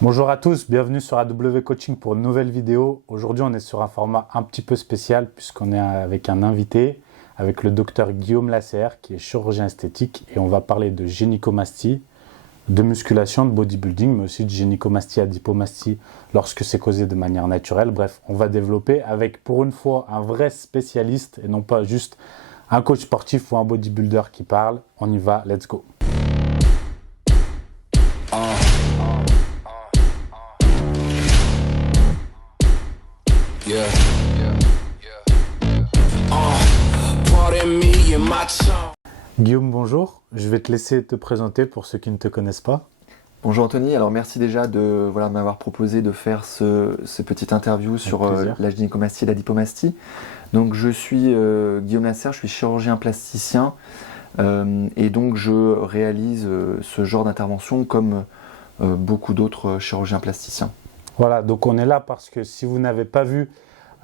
Bonjour à tous, bienvenue sur AW Coaching pour une nouvelle vidéo. Aujourd'hui, on est sur un format un petit peu spécial puisqu'on est avec un invité, avec le docteur Guillaume Lasserre qui est chirurgien esthétique et on va parler de gynécomastie, de musculation, de bodybuilding, mais aussi de gynécomastie, adipomastie lorsque c'est causé de manière naturelle. Bref, on va développer avec pour une fois un vrai spécialiste et non pas juste un coach sportif ou un bodybuilder qui parle. On y va, let's go. Guillaume, bonjour. Je vais te laisser te présenter pour ceux qui ne te connaissent pas. Bonjour Anthony, alors merci déjà de m'avoir proposé de faire ce petit interview sur la gynécomastie et la dipomastie. Donc je suis Guillaume Lasserre, je suis chirurgien plasticien et donc je réalise ce genre d'intervention comme beaucoup d'autres chirurgiens plasticiens. Voilà, donc on est là parce que si vous n'avez pas vu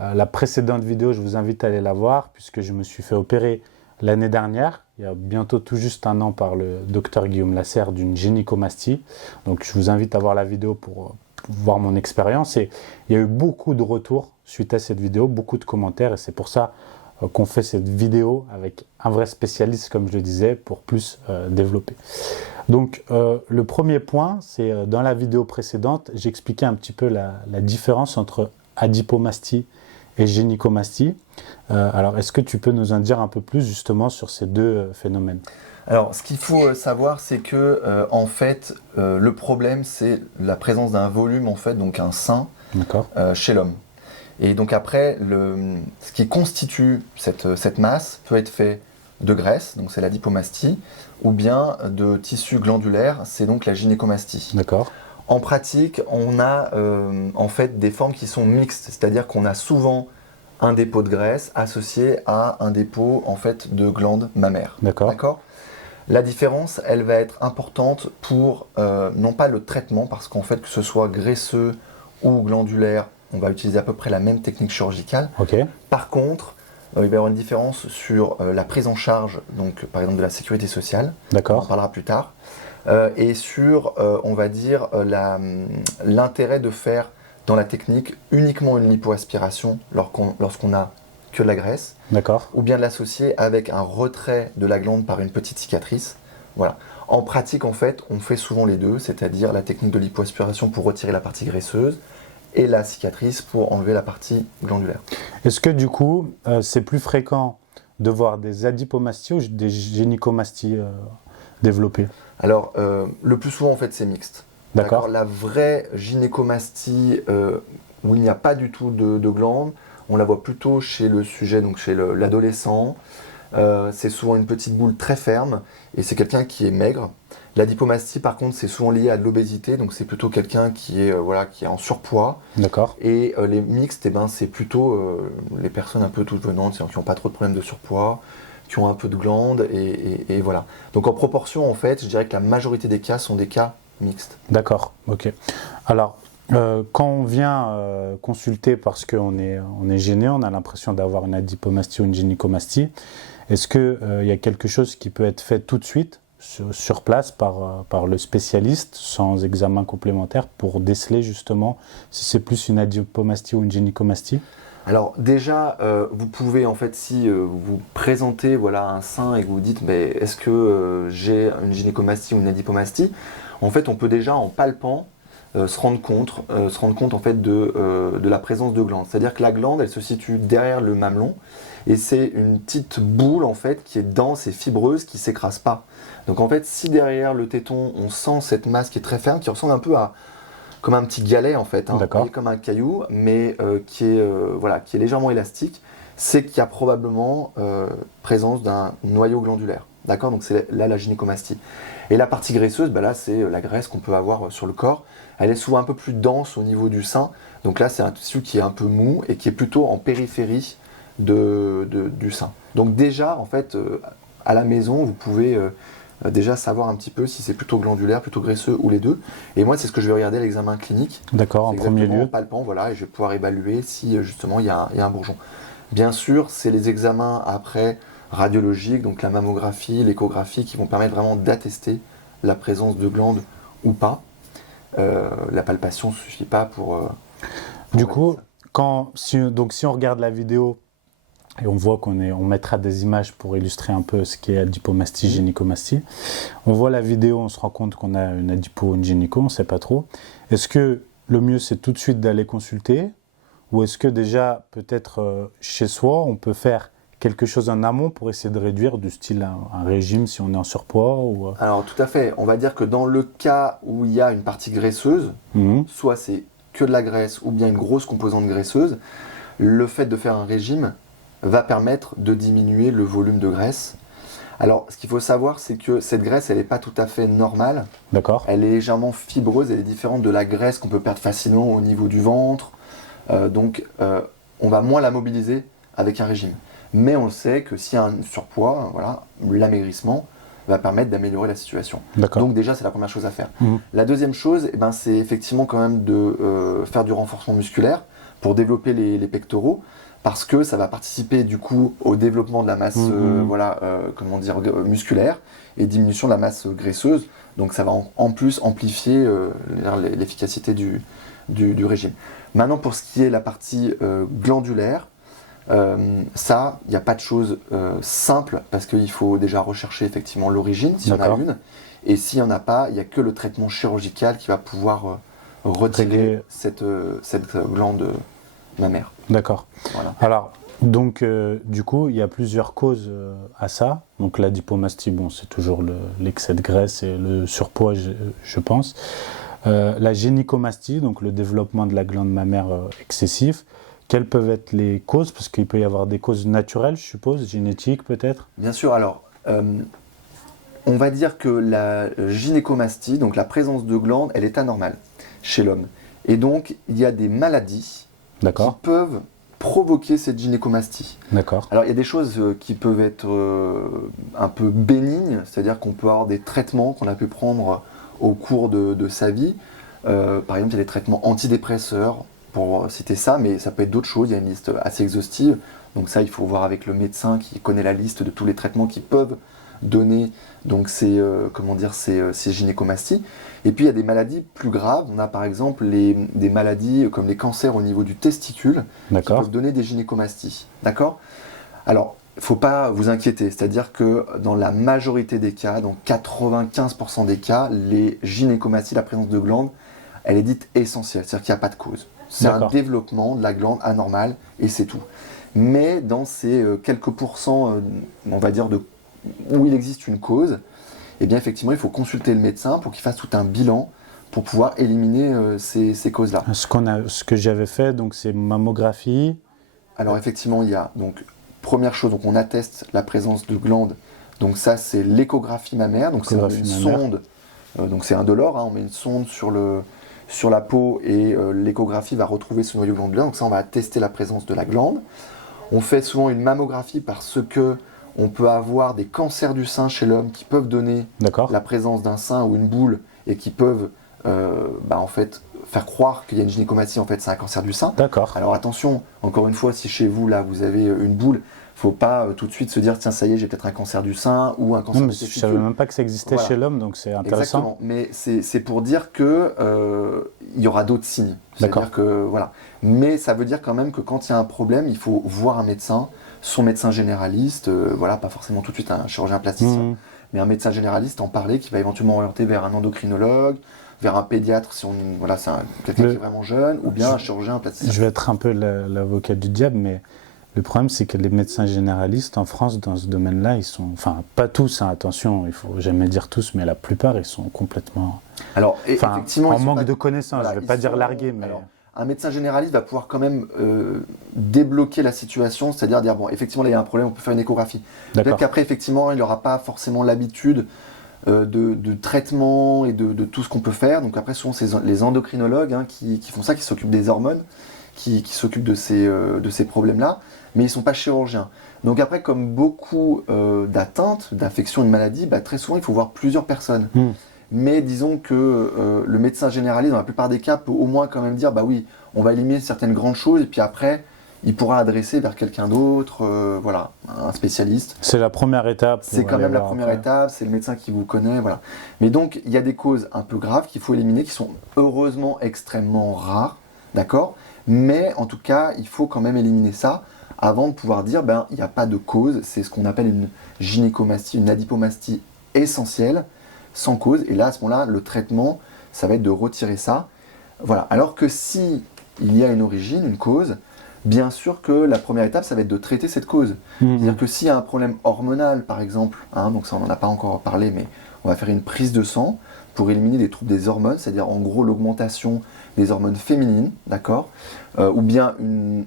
la précédente vidéo, je vous invite à aller la voir puisque je me suis fait opérer l'année dernière, il y a bientôt tout juste un an par le docteur Guillaume Lasserre d'une gynécomastie. Donc je vous invite à voir la vidéo pour voir mon expérience. Et il y a eu beaucoup de retours suite à cette vidéo, beaucoup de commentaires et c'est pour ça qu'on fait cette vidéo avec un vrai spécialiste, comme je le disais, pour plus développer. Donc le premier point, c'est dans la vidéo précédente, j'expliquais un petit peu la différence entre adipomastie et gynécomastie. Alors, est-ce que tu peux nous en dire un peu plus justement sur ces deux phénomènes? Alors, ce qu'il faut savoir, c'est que en fait, le problème, c'est la présence d'un volume, en fait, donc un sein, chez l'homme. Et donc après, ce qui constitue cette masse peut être fait de graisse, donc c'est la dipomastie, ou bien de tissu glandulaire, c'est donc la gynécomastie. D'accord. En pratique, on a en fait des formes qui sont mixtes, c'est-à-dire qu'on a souvent un dépôt de graisse associé à un dépôt en fait de glandes mammaires. D'accord. La différence, elle va être importante pour non pas le traitement, parce qu'en fait que ce soit graisseux ou glandulaire, on va utiliser à peu près la même technique chirurgicale. Okay. Par contre, il va y avoir une différence sur la prise en charge, donc par exemple de la sécurité sociale. On en parlera plus tard. Et sur, on va dire, l'intérêt de faire dans la technique uniquement une lipoaspiration lorsqu'on a que de la graisse, ou bien de l'associer avec un retrait de la glande par une petite cicatrice. Voilà. En pratique, en fait, on fait souvent les deux, c'est-à-dire la technique de lipoaspiration pour retirer la partie graisseuse et la cicatrice pour enlever la partie glandulaire. Est-ce que du coup, c'est plus fréquent de voir des adipomasties ou des gynécomasties développées? Alors, le plus souvent, en fait, c'est mixte. D'accord. La vraie gynécomastie où il n'y a pas du tout de glande, on la voit plutôt chez le sujet, donc chez l'adolescent. C'est souvent une petite boule très ferme et c'est quelqu'un qui est maigre. La dipomastie, par contre, c'est souvent lié à de l'obésité, donc c'est plutôt quelqu'un qui est en surpoids. D'accord. Et les mixtes, c'est plutôt les personnes un peu toutes venantes, qui n'ont pas trop de problèmes de surpoids, qui ont un peu de glande, et voilà. Donc en proportion, en fait, je dirais que la majorité des cas sont des cas mixtes. D'accord, ok. Alors, quand on vient consulter parce qu'on est gêné, on a l'impression d'avoir une adipomastie ou une gynécomastie, est-ce qu'il y a quelque chose qui peut être fait tout de suite sur place par le spécialiste sans examen complémentaire pour déceler justement si c'est plus une adipomastie ou une gynécomastie? Alors déjà, vous pouvez en fait, si vous présentez un sein et que vous dites mais est-ce que j'ai une gynécomastie ou une adipomastie, en fait on peut déjà en palpant se rendre compte en fait de la présence de glande. C'est-à-dire que la glande, elle se situe derrière le mamelon et c'est une petite boule en fait qui est dense et fibreuse qui s'écrase pas. Donc en fait, si derrière le téton on sent cette masse qui est très ferme, qui ressemble un peu à comme un petit galet en fait, comme un caillou, mais qui est légèrement élastique, c'est qu'il y a probablement présence d'un noyau glandulaire. D'accord, donc c'est là la gynécomastie. Et la partie graisseuse, là c'est la graisse qu'on peut avoir sur le corps. Elle est souvent un peu plus dense au niveau du sein. Donc là c'est un tissu qui est un peu mou et qui est plutôt en périphérie du sein. Donc déjà en fait à la maison vous pouvez déjà savoir un petit peu si c'est plutôt glandulaire, plutôt graisseux ou les deux. Et moi c'est ce que je vais regarder à l'examen clinique. D'accord, en premier lieu. En palpant, et je vais pouvoir évaluer si justement il y a un bourgeon. Bien sûr, c'est les examens après radiologiques, donc la mammographie, l'échographie, qui vont permettre vraiment d'attester la présence de glandes ou pas. la palpation ne suffit pas pour Du coup, si on regarde la vidéo et on voit on mettra des images pour illustrer un peu ce qu'est adipomastie, gynécomastie. On voit la vidéo, on se rend compte qu'on a une adipo ou une gynéco, on ne sait pas trop. Est-ce que le mieux c'est tout de suite d'aller consulter ou est-ce que déjà peut-être chez soi on peut faire quelque chose en amont pour essayer de réduire du style un régime si on est en surpoids ou... Alors tout à fait, on va dire que dans le cas où il y a une partie graisseuse, soit c'est que de la graisse ou bien une grosse composante graisseuse, le fait de faire un régime va permettre de diminuer le volume de graisse. Alors ce qu'il faut savoir c'est que cette graisse elle n'est pas tout à fait normale. D'accord. Elle est légèrement fibreuse, elle est différente de la graisse qu'on peut perdre facilement au niveau du ventre. Donc on va moins la mobiliser avec un régime. Mais on le sait que s'il y a un surpoids, voilà, l'amaigrissement va permettre d'améliorer la situation. Donc déjà, c'est la première chose à faire. La deuxième chose, eh ben, c'est effectivement quand même de faire du renforcement musculaire pour développer les pectoraux, parce que ça va participer du coup au développement de la masse musculaire et diminution de la masse graisseuse. Donc ça va en plus amplifier l'efficacité du régime. Maintenant, pour ce qui est la partie glandulaire, ça, il n'y a pas de chose simple parce qu'il faut déjà rechercher effectivement l'origine, s'il y en a une, et s'il n'y en a pas, il n'y a que le traitement chirurgical qui va pouvoir retirer cette glande mammaire. D'accord. Voilà. Alors, donc, du coup, il y a plusieurs causes à ça. Donc, l'adipomastie, bon, c'est toujours l'excès de graisse et le surpoids, je pense. La gynécomastie, donc le développement de la glande mammaire excessif. Quelles peuvent être les causes? Parce qu'il peut y avoir des causes naturelles, je suppose, génétiques peut-être. Bien sûr, alors, on va dire que la gynécomastie, donc la présence de glandes, elle est anormale chez l'homme. Et donc, il y a des maladies qui peuvent provoquer cette gynécomastie. D'accord. Alors, il y a des choses qui peuvent être un peu bénignes, c'est-à-dire qu'on peut avoir des traitements qu'on a pu prendre au cours de sa vie. Par exemple, il y a des traitements antidépresseurs, pour citer ça, mais ça peut être d'autres choses, il y a une liste assez exhaustive, donc ça il faut voir avec le médecin qui connaît la liste de tous les traitements qui peuvent donner donc ces gynécomasties. Et puis il y a des maladies plus graves, on a par exemple des maladies comme les cancers au niveau du testicule qui peuvent donner des gynécomasties. D'accord ? Alors, il ne faut pas vous inquiéter, c'est-à-dire que dans la majorité des cas, dans 95% des cas, les gynécomasties, la présence de glandes, elle est dite essentielle, c'est-à-dire qu'il n'y a pas de cause. C'est un développement de la glande anormale et c'est tout. Mais dans ces quelques pourcents, on va dire, où il existe une cause, eh bien effectivement, il faut consulter le médecin pour qu'il fasse tout un bilan pour pouvoir éliminer ces causes-là. Ce que j'avais fait, donc c'est mammographie. Alors effectivement, il y a donc première chose, donc on atteste la présence de glandes. Donc ça, c'est l'échographie mammaire. Donc c'est une sonde. Donc c'est indolore, hein, on met une sonde sur la peau et l'échographie va retrouver ce noyau glandulaire. Donc ça, on va attester la présence de la glande. On fait souvent une mammographie parce que on peut avoir des cancers du sein chez l'homme qui peuvent donner la présence d'un sein ou une boule et qui peuvent en fait faire croire qu'il y a une gynécomastie, en fait c'est un cancer du sein. Alors attention, encore une fois, si chez vous là vous avez une boule, faut pas tout de suite se dire tiens ça y est j'ai peut-être un cancer du sein ou un cancer du testicule. Je savais même pas que ça existait chez l'homme, donc c'est intéressant. Exactement, mais c'est pour dire que il y aura d'autres signes. C'est-à-dire que voilà, mais ça veut dire quand même que quand il y a un problème, il faut voir un médecin, son médecin généraliste, voilà, pas forcément tout de suite un chirurgien plasticien, mais un médecin généraliste en parler qui va éventuellement orienter vers un endocrinologue, vers un pédiatre si c'est quelqu'un qui est vraiment jeune, ou bien un chirurgien plasticien. Je vais être un peu l'avocat du diable, mais le problème, c'est que les médecins généralistes en France, dans ce domaine-là, ils sont... Enfin, pas tous, hein, attention, il ne faut jamais dire tous, mais la plupart, ils sont complètement... Alors, effectivement, en manque de connaissances, voilà, je ne vais pas dire largués, mais... Alors, un médecin généraliste va pouvoir quand même débloquer la situation, c'est-à-dire dire, bon, effectivement, là, il y a un problème, on peut faire une échographie. Peut-être qu'après, effectivement, il n'aura pas forcément l'habitude de traitement et de tout ce qu'on peut faire. Donc après, souvent, c'est les endocrinologues qui font ça, qui s'occupent des hormones, qui s'occupent de ces problèmes-là, mais ils ne sont pas chirurgiens. Donc après, comme beaucoup d'atteintes, d'infections, de maladies, très souvent, il faut voir plusieurs personnes. Mais disons que le médecin généraliste, dans la plupart des cas, peut au moins quand même dire, bah oui, on va éliminer certaines grandes choses, et puis après, il pourra adresser vers quelqu'un d'autre, voilà, un spécialiste. C'est la première étape. C'est quand même la première étape, c'est le médecin qui vous connaît, voilà. Mais donc, il y a des causes un peu graves qu'il faut éliminer, qui sont heureusement extrêmement rares, d'accord? Mais en tout cas, il faut quand même éliminer ça avant de pouvoir dire, ben, il n'y a pas de cause. C'est ce qu'on appelle une gynécomastie, une adipomastie essentielle, sans cause. Et là, à ce moment-là, le traitement, ça va être de retirer ça. Voilà. Alors que si il y a une origine, une cause, bien sûr que la première étape, ça va être de traiter cette cause. C'est-à-dire que s'il y a un problème hormonal, par exemple, hein, donc ça on n'en a pas encore parlé, mais on va faire une prise de sang pour éliminer des troubles des hormones, c'est-à-dire en gros l'augmentation des hormones féminines, d'accord, ou bien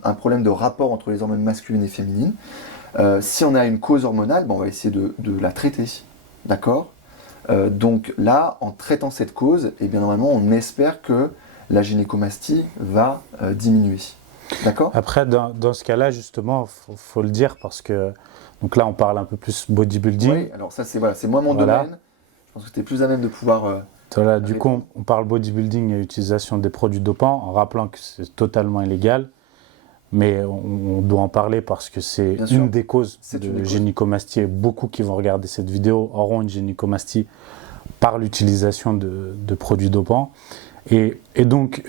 un problème de rapport entre les hormones masculines et féminines. Si on a une cause hormonale, ben, on va essayer de la traiter, d'accord. Donc là, en traitant cette cause, eh bien, normalement, on espère que la gynécomastie va diminuer. D'accord ? Après, dans ce cas-là, justement, faut le dire parce que donc là, on parle un peu plus bodybuilding. Oui, alors ça, c'est voilà, moi mon domaine. Je pense que tu es plus à même de pouvoir. Voilà, du coup, on parle bodybuilding et utilisation des produits dopants en rappelant que c'est totalement illégal. Mais on doit en parler parce que c'est une des causes de gynécomastie. Et beaucoup qui vont regarder cette vidéo auront une gynécomastie par l'utilisation de produits dopants. Et donc,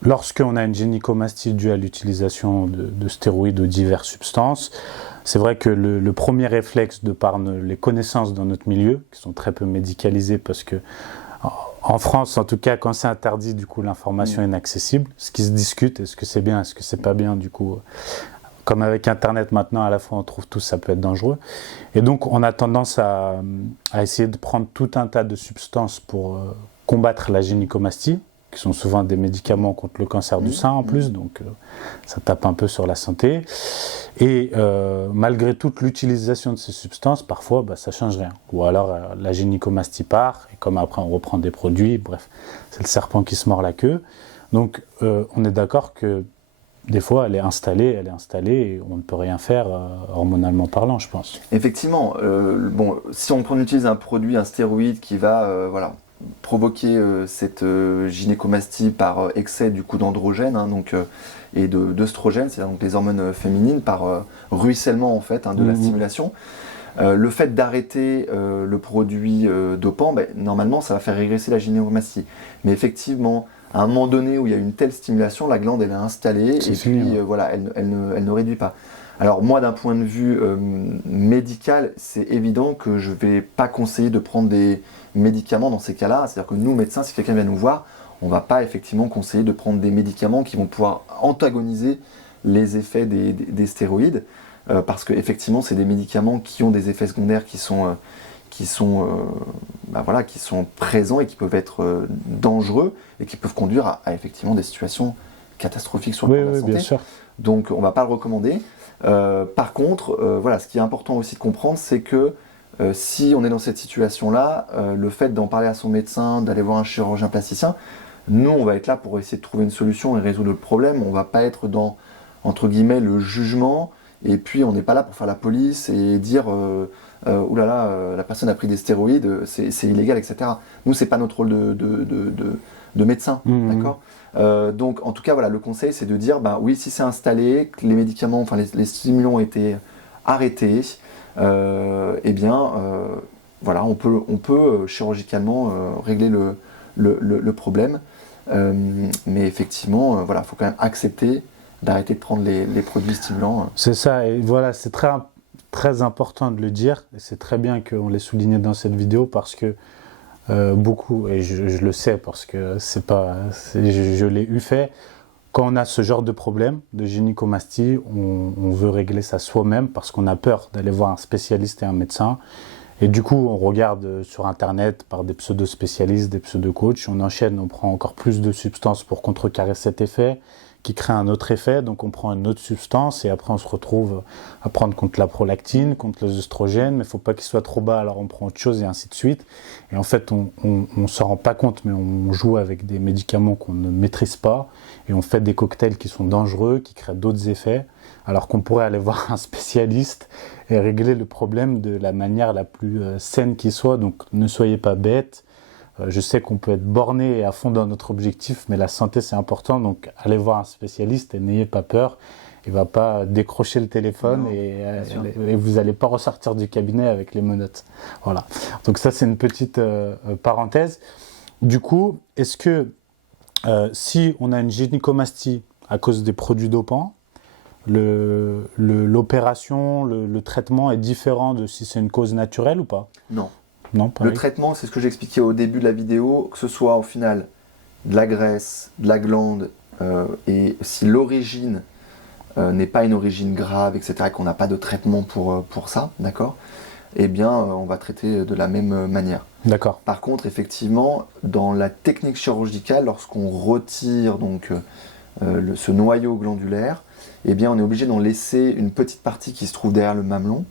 lorsqu'on a une gynécomastie due à l'utilisation de stéroïdes ou diverses substances, c'est vrai que le premier réflexe, de par les connaissances dans notre milieu, qui sont très peu médicalisées, parce que en France, en tout cas, quand c'est interdit, du coup, l'information est inaccessible. Ce qui se discute, est-ce que c'est bien, est-ce que c'est pas bien, du coup. Comme avec Internet maintenant, à la fois on trouve tout, ça peut être dangereux. Et donc, on a tendance à essayer de prendre tout un tas de substances pour combattre la gynécomastie, qui sont souvent des médicaments contre le cancer du sein en plus, donc ça tape un peu sur la santé. Et malgré toute l'utilisation de ces substances, parfois ça ne change rien. Ou alors la gynécomastie part, et comme après on reprend des produits, bref, c'est le serpent qui se mord la queue. Donc on est d'accord que des fois elle est installée et on ne peut rien faire hormonalement parlant, je pense. Effectivement, bon, si on utilise un produit, un stéroïde qui va voilà, provoquer cette gynécomastie par excès du coup d'androgène, hein, donc, et d'œstrogène, c'est-à-dire donc les hormones féminines, par ruissellement en fait, hein, de la stimulation. Le fait d'arrêter le produit dopant, ben, normalement ça va faire régresser la gynécomastie. Mais effectivement, à un moment donné où il y a une telle stimulation, la glande elle est installée et puis voilà, elle ne réduit pas. Alors moi d'un point de vue médical, c'est évident que je ne vais pas conseiller de prendre des médicaments dans ces cas-là. C'est-à-dire que nous médecins, si quelqu'un vient nous voir, on ne va pas effectivement conseiller de prendre des médicaments qui vont pouvoir antagoniser les effets des stéroïdes, parce qu'effectivement c'est des médicaments qui ont des effets secondaires qui sont présents et qui peuvent être dangereux et qui peuvent conduire à effectivement des situations catastrophiques sur le plan de la santé. Bien sûr. Donc on ne va pas le recommander. Par contre, voilà, ce qui est important aussi de comprendre, c'est que si on est dans cette situation-là, le fait d'en parler à son médecin, d'aller voir un chirurgien plasticien, nous on va être là pour essayer de trouver une solution et résoudre le problème. On ne va pas être dans, entre guillemets, le jugement, et puis on n'est pas là pour faire la police et dire oulala, la personne a pris des stéroïdes, c'est illégal, etc. Nous, c'est pas notre rôle de médecin, d'accord ? Donc, en tout cas, voilà, le conseil, c'est de dire, oui, si c'est installé, que les médicaments, enfin les stimulants ont été arrêtés, eh bien, voilà, on peut chirurgicalement régler le problème. Mais effectivement, voilà, faut quand même accepter d'arrêter de prendre les produits stimulants. C'est ça, et voilà, c'est très important de le dire, et c'est très bien qu'on l'ait souligné dans cette vidéo parce que beaucoup, et je le sais parce que je l'ai eu fait, quand on a ce genre de problème de gynécomastie, on veut régler ça soi-même parce qu'on a peur d'aller voir un spécialiste et un médecin. Et du coup, on regarde sur Internet par des pseudo-spécialistes, des pseudo-coachs, on enchaîne, on prend encore plus de substances pour contrecarrer cet effet, qui crée un autre effet, donc on prend une autre substance et après on se retrouve à prendre contre la prolactine, contre les oestrogènes, mais il ne faut pas qu'il soit trop bas, alors on prend autre chose et ainsi de suite. Et en fait, on ne s'en rend pas compte, mais on joue avec des médicaments qu'on ne maîtrise pas et on fait des cocktails qui sont dangereux, qui créent d'autres effets, alors qu'on pourrait aller voir un spécialiste et régler le problème de la manière la plus saine qui soit. Donc ne soyez pas bêtes. Je sais qu'on peut être borné et à fond dans notre objectif, mais la santé, c'est important. Donc, allez voir un spécialiste et n'ayez pas peur. Il ne va pas décrocher le téléphone et vous n'allez pas ressortir du cabinet avec les menottes. Voilà. Donc ça, c'est une petite parenthèse. Du coup, est-ce que si on a une gynécomastie à cause des produits dopants, l'opération, le traitement est différent de si c'est une cause naturelle ou pas? Non. Non, le traitement, c'est ce que j'expliquais au début de la vidéo, que ce soit au final de la graisse, de la glande, et si l'origine n'est pas une origine grave, etc., et qu'on n'a pas de traitement pour ça, d'accord, eh bien, on va traiter de la même manière. D'accord. Par contre, effectivement, dans la technique chirurgicale, lorsqu'on retire donc, ce noyau glandulaire, eh bien, on est obligé d'en laisser une petite partie qui se trouve derrière le mamelon,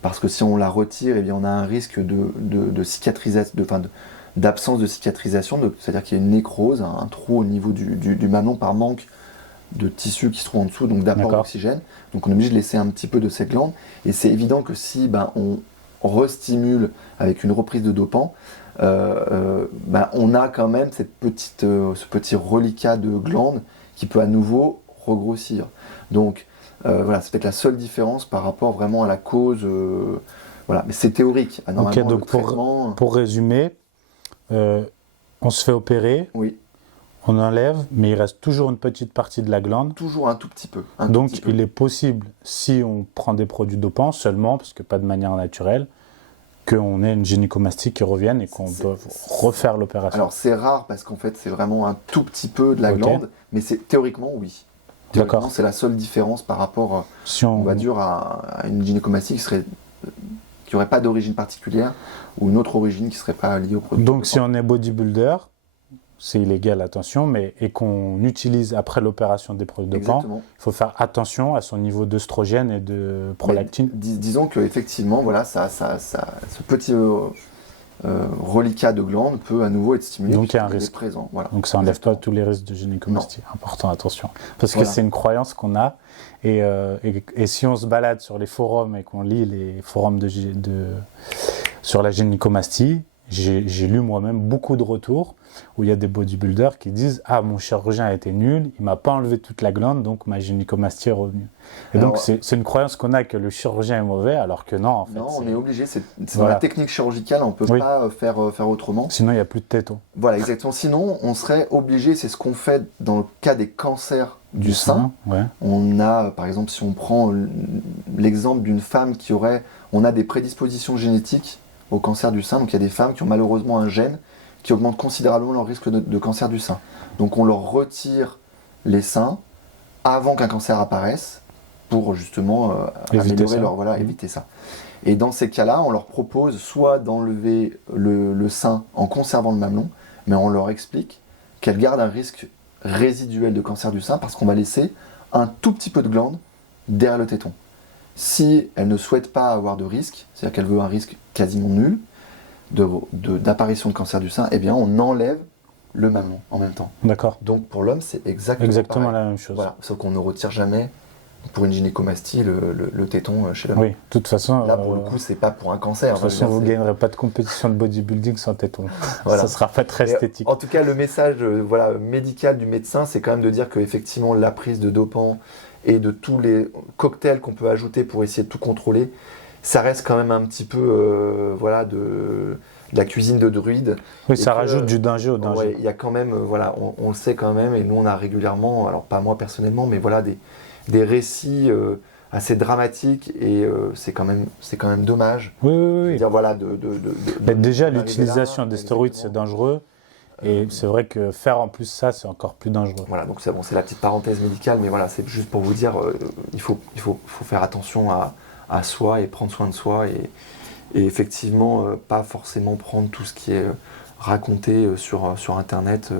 parce que si on la retire, eh bien, on a un risque de cicatrisation, d'absence de cicatrisation, c'est-à-dire qu'il y a une nécrose, un trou au niveau du mamelon par manque de tissu qui se trouve en dessous, donc d'apport d'oxygène. Donc on est obligé de laisser un petit peu de cette glande. Et c'est évident que si on restimule avec une reprise de dopant, on a quand même ce petit reliquat de glande qui peut à nouveau regrossir. Donc voilà, c'est peut-être la seule différence par rapport vraiment à la cause. Voilà, mais c'est théorique. Ok, donc pour résumer, on se fait opérer. Oui. On enlève, mais il reste toujours une petite partie de la glande. Toujours un tout petit peu. Donc, il est possible, si on prend des produits dopants seulement, parce que pas de manière naturelle, qu'on ait une gynécomastie qui revienne et qu'on peut refaire l'opération. Alors, c'est rare parce qu'en fait, c'est vraiment un tout petit peu de la glande, mais théoriquement, oui. D'accord. C'est la seule différence par rapport, on va dire, à une gynécomastie qui n'aurait pas d'origine particulière ou une autre origine qui ne serait pas liée au produit. Donc, si on est bodybuilder, c'est illégal, attention, et qu'on utilise après l'opération des produits dopants, il faut faire attention à son niveau d'œstrogène et de prolactine. Disons qu'effectivement, voilà, ce petit reliquat de glande peut à nouveau être stimulé. Donc il y a un risque présent. Voilà. Donc ça n'enlève pas tous les risques de gynécomastie. Important, attention. Parce que c'est une croyance qu'on a. Et si on se balade sur les forums et qu'on lit les forums sur la gynécomastie, j'ai lu moi-même beaucoup de retours où il y a des bodybuilders qui disent « Ah, mon chirurgien a été nul, il ne m'a pas enlevé toute la glande, donc ma gynécomastie est revenue. » Et alors, donc, c'est une croyance qu'on a que le chirurgien est mauvais, alors que non, en fait. Non, on est obligé, c'est dans la technique chirurgicale, on ne peut pas faire autrement. Sinon, il n'y a plus de tétons. Voilà, exactement. Sinon, on serait obligé, c'est ce qu'on fait dans le cas des cancers du sein. Ouais. On a, par exemple, si on prend l'exemple d'une femme on a des prédispositions génétiques au cancer du sein. Donc il y a des femmes qui ont malheureusement un gène qui augmente considérablement leur risque de cancer du sein. Donc on leur retire les seins avant qu'un cancer apparaisse pour justement éviter ça. Et dans ces cas-là, on leur propose soit d'enlever le sein en conservant le mamelon, mais on leur explique qu'elles gardent un risque résiduel de cancer du sein parce qu'on va laisser un tout petit peu de glande derrière le téton. Si elle ne souhaite pas avoir de risque, c'est-à-dire qu'elle veut un risque quasiment nul d'apparition de cancer du sein, eh bien on enlève le mamelon en même temps. D'accord. Donc pour l'homme, c'est exactement la même chose. Voilà, sauf qu'on ne retire jamais, pour une gynécomastie, le téton chez l'homme. Oui, de toute façon... Là, pour le coup, c'est pas pour un cancer. De toute façon, vous ne gagnerez pas de compétition de bodybuilding sans téton. Voilà. Ça ne sera pas très esthétique. En tout cas, le message médical du médecin, c'est quand même de dire qu'effectivement, la prise de dopants et de tous les cocktails qu'on peut ajouter pour essayer de tout contrôler, ça reste quand même un petit peu de la cuisine de druide. Oui, ça rajoute du danger au danger. Ouais, il y a quand même, on le sait quand même, et nous on a régulièrement, alors pas moi personnellement, mais voilà, des récits assez dramatiques, et c'est quand même dommage. Oui. Dire, voilà, déjà, l'utilisation des stéroïdes, c'est dangereux. Et c'est vrai que faire en plus ça, c'est encore plus dangereux. Voilà, donc c'est la petite parenthèse médicale, mais voilà, c'est juste pour vous dire, il faut faire attention à soi et prendre soin de soi, et effectivement, pas forcément prendre tout ce qui est raconté sur Internet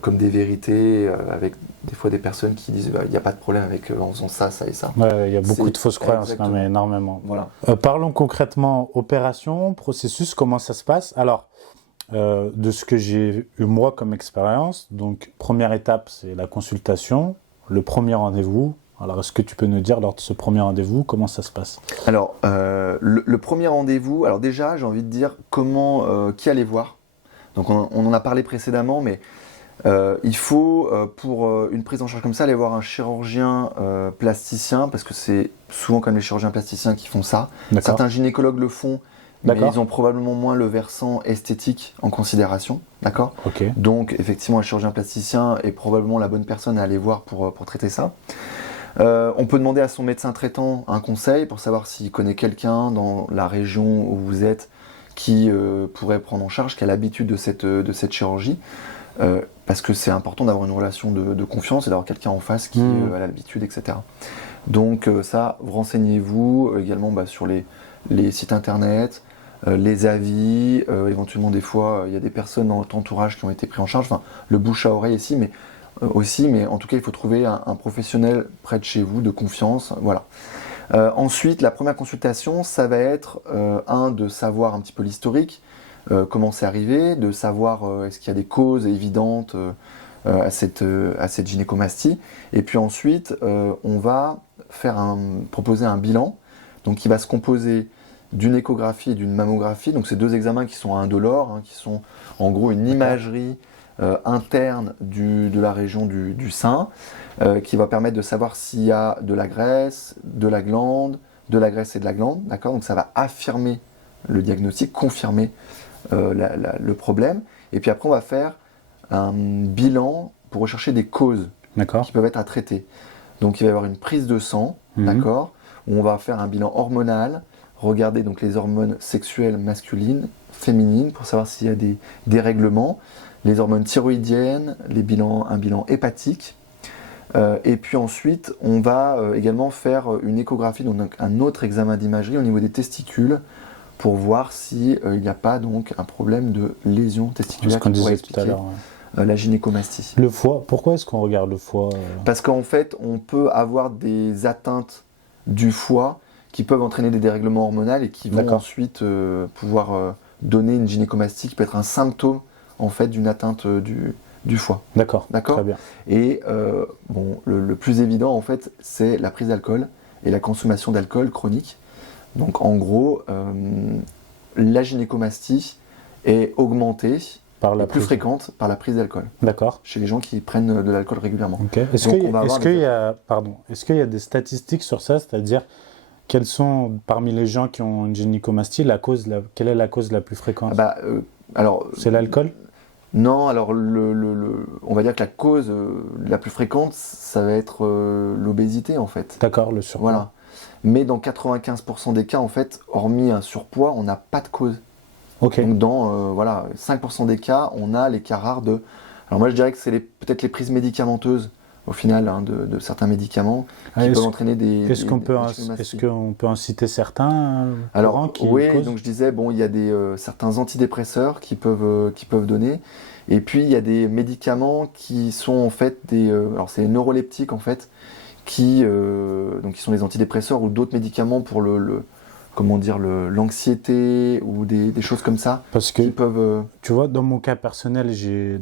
comme des vérités, avec des fois des personnes qui disent il n'y a pas de problème en faisant ça, ça et ça. Ouais, il y a beaucoup de fausses croyances, non, mais énormément. Voilà. Parlons concrètement opération, processus, comment ça se passe. Alors, de ce que j'ai eu moi comme expérience, donc première étape, c'est la consultation, le premier rendez-vous. Alors, est-ce que tu peux nous dire lors de ce premier rendez-vous, comment ça se passe? Alors, le premier rendez-vous, alors déjà, j'ai envie de dire qui aller voir. Donc on en a parlé précédemment, mais il faut, pour une prise en charge comme ça, aller voir un chirurgien plasticien, parce que c'est souvent comme les chirurgiens plasticiens qui font ça. Certains gynécologues le font, mais ils ont probablement moins le versant esthétique en considération. D'accord ? Donc effectivement, un chirurgien plasticien est probablement la bonne personne à aller voir pour traiter ça. On peut demander à son médecin traitant un conseil pour savoir s'il connaît quelqu'un dans la région où vous êtes qui pourrait prendre en charge, qui a l'habitude de cette chirurgie. Parce que c'est important d'avoir une relation de confiance et d'avoir quelqu'un en face qui a l'habitude, etc. Donc ça, renseignez-vous également sur les sites internet, les avis, éventuellement des fois il y a des personnes dans votre entourage qui ont été pris en charge, enfin le bouche à oreille ici, mais en tout cas il faut trouver un professionnel près de chez vous, de confiance, voilà. Ensuite, la première consultation, ça va être de savoir un petit peu l'historique, comment c'est arrivé, de savoir est-ce qu'il y a des causes évidentes à cette gynécomastie. Et puis ensuite, on va proposer un bilan, donc qui va se composer d'une échographie et d'une mammographie. Donc c'est deux examens qui sont indolores, qui sont en gros une imagerie interne de la région du sein, qui va permettre de savoir s'il y a de la graisse, de la glande, de la graisse et de la glande. D'accord ? Donc ça va affirmer le diagnostic, confirmer le problème. Et puis après, on va faire un bilan pour rechercher des causes qui peuvent être à traiter. Donc il va y avoir une prise de sang, d'accord, où on va faire un bilan hormonal, regarder donc les hormones sexuelles masculines, féminines, pour savoir s'il y a des dérèglements, les hormones thyroïdiennes, un bilan hépatique. Et puis ensuite, on va également faire une échographie, donc un autre examen d'imagerie au niveau des testicules, pour voir s'il n'y a pas donc un problème de lésion testiculaire qui pourrait expliquer la gynécomastie. Le foie, pourquoi est-ce qu'on regarde le foie Parce qu'en fait, on peut avoir des atteintes du foie qui peuvent entraîner des dérèglements hormonaux et qui vont ensuite pouvoir donner une gynécomastie qui peut être un symptôme en fait d'une atteinte du foie. D'accord, très bien. Et le plus évident en fait, c'est la prise d'alcool et la consommation d'alcool chronique. Donc en gros, la gynécomastie est augmentée, plus fréquente par la prise d'alcool. D'accord. Chez les gens qui prennent de l'alcool régulièrement. Est-ce qu'il y a des statistiques sur ça, c'est-à-dire quelles sont parmi les gens qui ont une gynécomastie quelle est la cause la plus fréquente ? C'est l'alcool ? Non, alors on va dire que la cause la plus fréquente, ça va être l'obésité en fait. D'accord, le surpoids. Voilà. Mais dans 95% des cas, en fait, hormis un surpoids, on n'a pas de cause. Donc dans 5% des cas, on a les cas rares de... Alors moi je dirais que c'est peut-être les prises médicamenteuses, au final, de certains médicaments qui peuvent entraîner des... Est-ce qu'on peut en citer certains Alors oui, donc je disais, il y a certains antidépresseurs qui peuvent donner. Et puis il y a des médicaments qui sont en fait alors c'est les neuroleptiques en fait, qui sont des antidépresseurs ou d'autres médicaments pour l'anxiété ou des choses comme ça. Parce que, tu vois, dans mon cas personnel, j'ai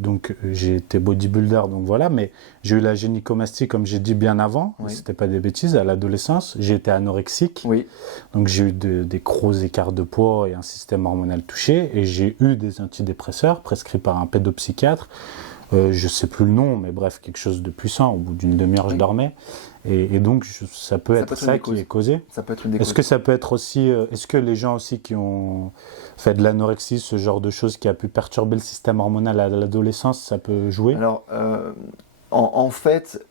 été bodybuilder, donc voilà, mais j'ai eu la gynécomastie, comme j'ai dit bien avant, c'était pas des bêtises, à l'adolescence, j'ai été anorexique, donc j'ai eu des gros écarts de poids et un système hormonal touché, et j'ai eu des antidépresseurs prescrits par un pédopsychiatre, je sais plus le nom, mais bref, quelque chose de puissant, au bout d'une demi-heure je dormais. Et donc, ça peut être ça qui est causé. Ça peut être une des Est-ce que ça peut être aussi... est-ce que les gens aussi qui ont fait de l'anorexie, ce genre de choses qui a pu perturber le système hormonal à l'adolescence, ça peut jouer ? Alors, en fait,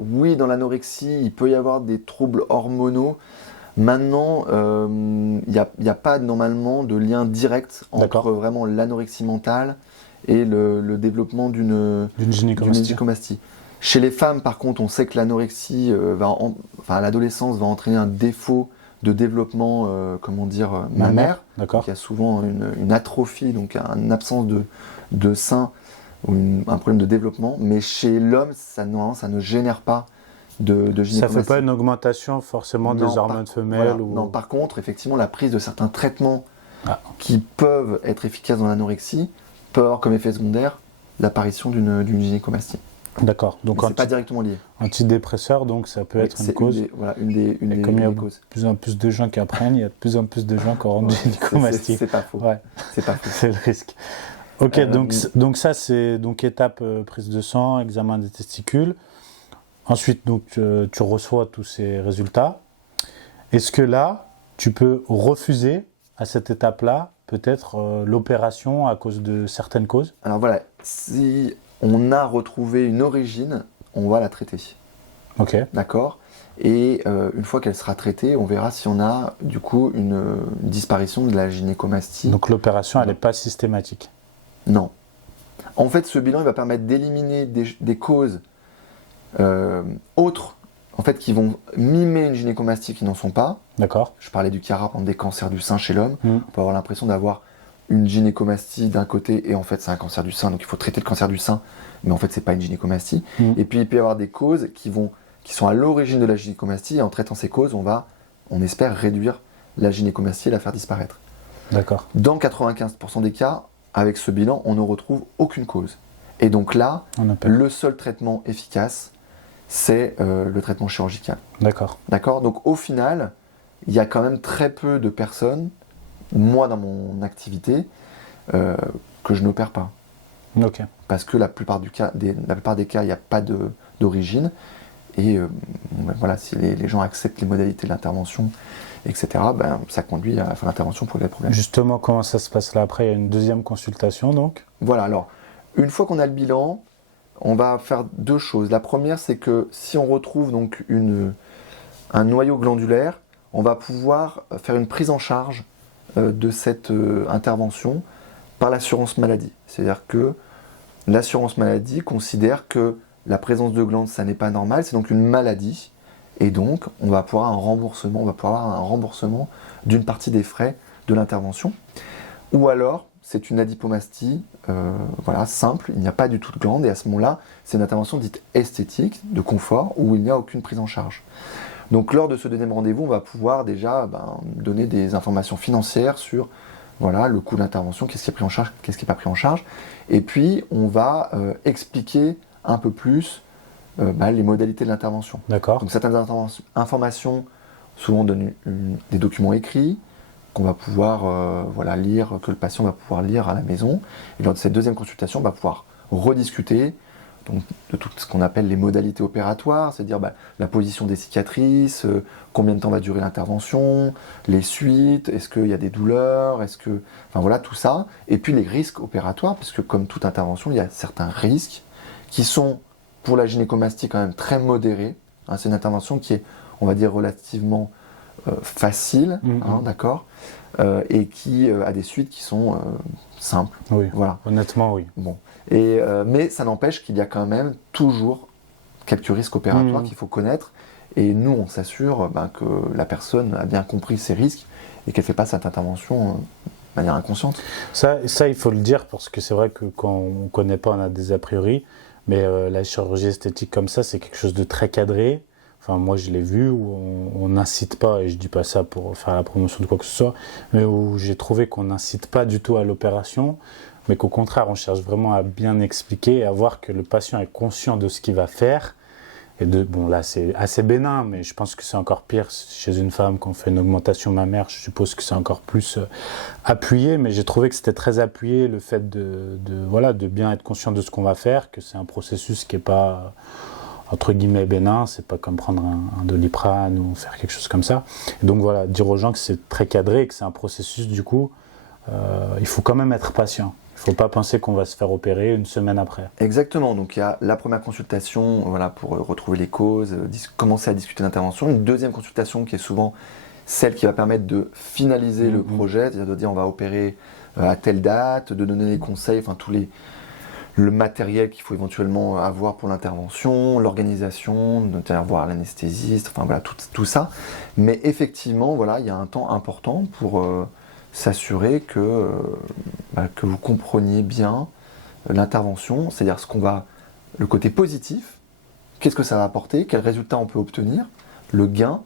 oui, dans l'anorexie, il peut y avoir des troubles hormonaux. Maintenant, il n'y a pas normalement de lien direct entre vraiment l'anorexie mentale et le développement d'une gynécomastie. Chez les femmes, par contre, on sait que l'anorexie, à l'adolescence, va entraîner un défaut de développement, mammaire. D'accord. Il y a souvent une atrophie, donc une absence de sein ou un problème de développement. Mais chez l'homme, ça ne génère pas de gynécomastie. Ça ne fait pas une augmentation forcément des hormones femelles Non, par contre, effectivement, la prise de certains traitements qui peuvent être efficaces dans l'anorexie peut avoir comme effet secondaire l'apparition d'une gynécomastie. D'accord. Donc c'est pas directement lié. Antidépresseur, donc ça peut être une cause. Une des comme il y a de causes. plus en plus de gens qui apprennent, il y a de plus en plus de gens qui auront une gynécomastie. C'est pas faux. Ouais. C'est pas faux. C'est le risque. Ok, donc ça c'est donc étape prise de sang, examen des testicules. Ensuite, donc tu reçois tous ces résultats. Est-ce que là, tu peux refuser à cette étape-là peut-être l'opération à cause de certaines causes? Alors voilà, si on a retrouvé une origine, on va la traiter. Ok, D'accord? Et une fois qu'elle sera traitée, on verra si on a du coup une disparition de la gynécomastie. donc l'opération elle n'est pas systématique. Non. En fait, ce bilan il va permettre d'éliminer des causes autres en fait, qui vont mimer une gynécomastie qui n'en sont pas. D'accord. Je parlais du CARA, des cancers du sein chez l'homme. Mm. On peut avoir l'impression d'avoir une gynécomastie d'un côté et en fait c'est un cancer du sein, donc il faut traiter le cancer du sein, mais en fait c'est pas une gynécomastie. Et puis il peut y avoir des causes qui sont à l'origine de la gynécomastie et en traitant ces causes, on espère réduire la gynécomastie et la faire disparaître. D'accord. Dans 95% des cas, avec ce bilan, on ne retrouve aucune cause. Et donc là, le seul traitement efficace, c'est le traitement chirurgical. D'accord. D'accord? Donc au final, il y a quand même très peu de personnes, moi dans mon activité, que je n'opère pas. Ok. Parce que la plupart des cas, il n'y a pas d'origine. Et voilà, si les gens acceptent les modalités de l'intervention, etc., ça conduit à faire l'intervention pour les problèmes. Justement, comment ça se passe là après? Il y a une deuxième consultation donc? Voilà, alors, une fois qu'on a le bilan, on va faire deux choses. La première, c'est que si on retrouve donc un noyau glandulaire, on va pouvoir faire une prise en charge de cette intervention par l'assurance maladie. C'est-à-dire que l'assurance maladie considère que la présence de glandes, ça n'est pas normal, c'est donc une maladie. Et donc, on va pouvoir avoir un remboursement d'une partie des frais de l'intervention. Ou alors, c'est une adipomastie simple, il n'y a pas du tout de glande, et à ce moment-là, c'est une intervention dite esthétique, de confort, où il n'y a aucune prise en charge. Donc lors de ce deuxième rendez-vous, on va pouvoir déjà donner des informations financières sur le coût de l'intervention, qu'est-ce qui est pris en charge, qu'est-ce qui n'est pas pris en charge, et puis on va expliquer un peu plus les modalités de l'intervention. D'accord. Donc certaines informations souvent donnent des documents écrits, qu'on va pouvoir lire, que le patient va pouvoir lire à la maison. Et lors de cette deuxième consultation, on va pouvoir rediscuter donc, de tout ce qu'on appelle les modalités opératoires, c'est-à-dire la position des cicatrices, combien de temps va durer l'intervention, les suites, est-ce qu'il y a des douleurs, tout ça. Et puis les risques opératoires, parce que comme toute intervention, il y a certains risques qui sont pour la gynécomastie quand même très modérés. C'est une intervention qui est, on va dire, relativement facile, d'accord, et qui a des suites qui sont simples. Oui, voilà. Honnêtement, oui. Bon. Mais ça n'empêche qu'il y a quand même toujours quelques risques opératoires qu'il faut connaître. Et nous, on s'assure que la personne a bien compris ces risques et qu'elle ne fait pas cette intervention de manière inconsciente. Ça, il faut le dire parce que c'est vrai que quand on ne connaît pas, on a des a priori. Mais la chirurgie esthétique comme ça, c'est quelque chose de très cadré. Enfin, moi, je l'ai vu où on n'incite pas, et je dis pas ça pour faire la promotion de quoi que ce soit, mais où j'ai trouvé qu'on n'incite pas du tout à l'opération, mais qu'au contraire, on cherche vraiment à bien expliquer et à voir que le patient est conscient de ce qu'il va faire. Et là, c'est assez bénin, mais je pense que c'est encore pire chez une femme quand on fait une augmentation mammaire. Je suppose que c'est encore plus appuyé, mais j'ai trouvé que c'était très appuyé le fait de bien être conscient de ce qu'on va faire, que c'est un processus qui n'est pas entre guillemets bénin, c'est pas comme prendre un Doliprane ou faire quelque chose comme ça. Et donc voilà, dire aux gens que c'est très cadré et que c'est un processus du coup, il faut quand même être patient. Il ne faut pas penser qu'on va se faire opérer une semaine après. Exactement, donc il y a la première consultation pour retrouver les causes, commencer à discuter d'intervention. Une deuxième consultation qui est souvent celle qui va permettre de finaliser le projet, c'est-à-dire de dire on va opérer à telle date, de donner les conseils, le matériel qu'il faut éventuellement avoir pour l'intervention, l'organisation, notamment voir l'anesthésiste, tout ça. Mais effectivement, il y a un temps important pour s'assurer que vous compreniez bien l'intervention, c'est-à-dire le côté positif, qu'est-ce que ça va apporter, quel résultat on peut obtenir, le gain,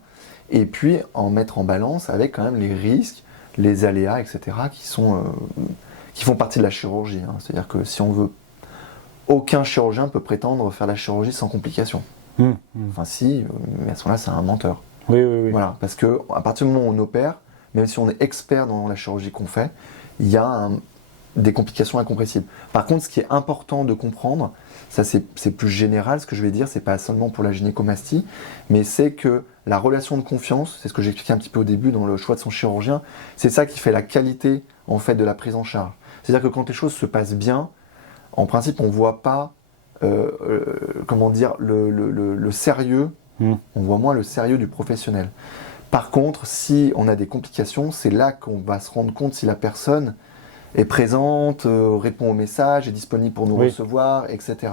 et puis en mettre en balance avec quand même les risques, les aléas, etc., qui font partie de la chirurgie. C'est-à-dire que si on veut, aucun chirurgien peut prétendre faire la chirurgie sans complications. Enfin si, mais à ce moment-là, c'est un menteur. Oui. Voilà, parce qu'à partir du moment où on opère, même si on est expert dans la chirurgie qu'on fait, il y a des complications incompressibles. Par contre, ce qui est important de comprendre, ça c'est plus général ce que je vais dire, c'est pas seulement pour la gynécomastie, mais c'est que la relation de confiance, c'est ce que j'expliquais un petit peu au début dans le choix de son chirurgien, c'est ça qui fait la qualité en fait de la prise en charge. C'est-à-dire que quand les choses se passent bien, en principe on voit pas comment dire le sérieux, on voit moins le sérieux du professionnel. Par contre, si on a des complications, c'est là qu'on va se rendre compte si la personne est présente, répond aux messages, est disponible pour nous recevoir, etc.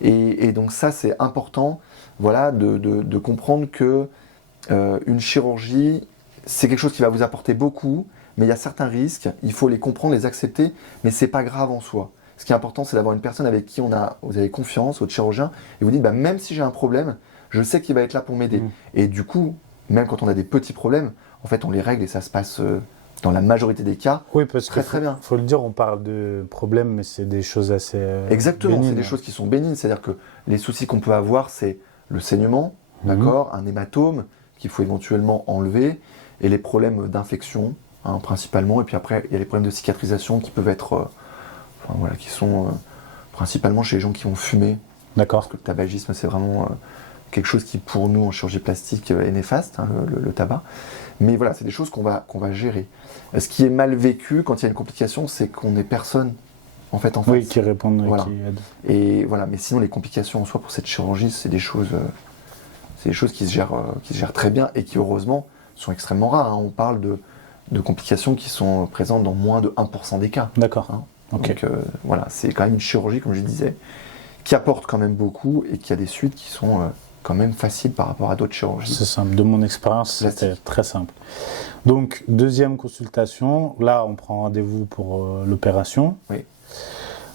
Et donc ça, c'est important, voilà, de comprendre que une chirurgie, c'est quelque chose qui va vous apporter beaucoup, mais il y a certains risques, il faut les comprendre, les accepter, mais c'est pas grave en soi. Ce qui est important, c'est d'avoir une personne avec qui vous avez confiance, votre chirurgien, et vous dites, bah, même si j'ai un problème, je sais qu'il va être là pour m'aider. Et du coup, même quand on a des petits problèmes, en fait, on les règle et ça se passe dans la majorité des cas très bien. Faut le dire, on parle de problèmes, mais c'est des choses assez exactement, bénignes. C'est des choses qui sont bénignes. C'est-à-dire que les soucis qu'on peut avoir, c'est le saignement, d'accord, un hématome qu'il faut éventuellement enlever, et les problèmes d'infection, principalement. Et puis après, il y a les problèmes de cicatrisation qui peuvent être, qui sont principalement chez les gens qui vont fumer. D'accord. Parce que le tabagisme, c'est vraiment quelque chose qui, pour nous, en chirurgie plastique, est néfaste, le tabac. Mais voilà, c'est des choses qu'on va gérer. Ce qui est mal vécu quand il y a une complication, c'est qu'on n'est personne en face. Oui, qui répondent, voilà. Qui aident. Et voilà, mais sinon les complications en soi pour cette chirurgie, c'est des choses qui se gèrent très bien et qui heureusement sont extrêmement rares. On parle de complications qui sont présentes dans moins de 1% des cas. D'accord. Okay. Donc voilà, c'est quand même une chirurgie, comme je disais, qui apporte quand même beaucoup et qui a des suites qui sont quand même facile par rapport à d'autres chirurgies. C'est simple. De mon expérience, c'était très simple. Donc, deuxième consultation. Là, on prend rendez-vous pour l'opération. Oui.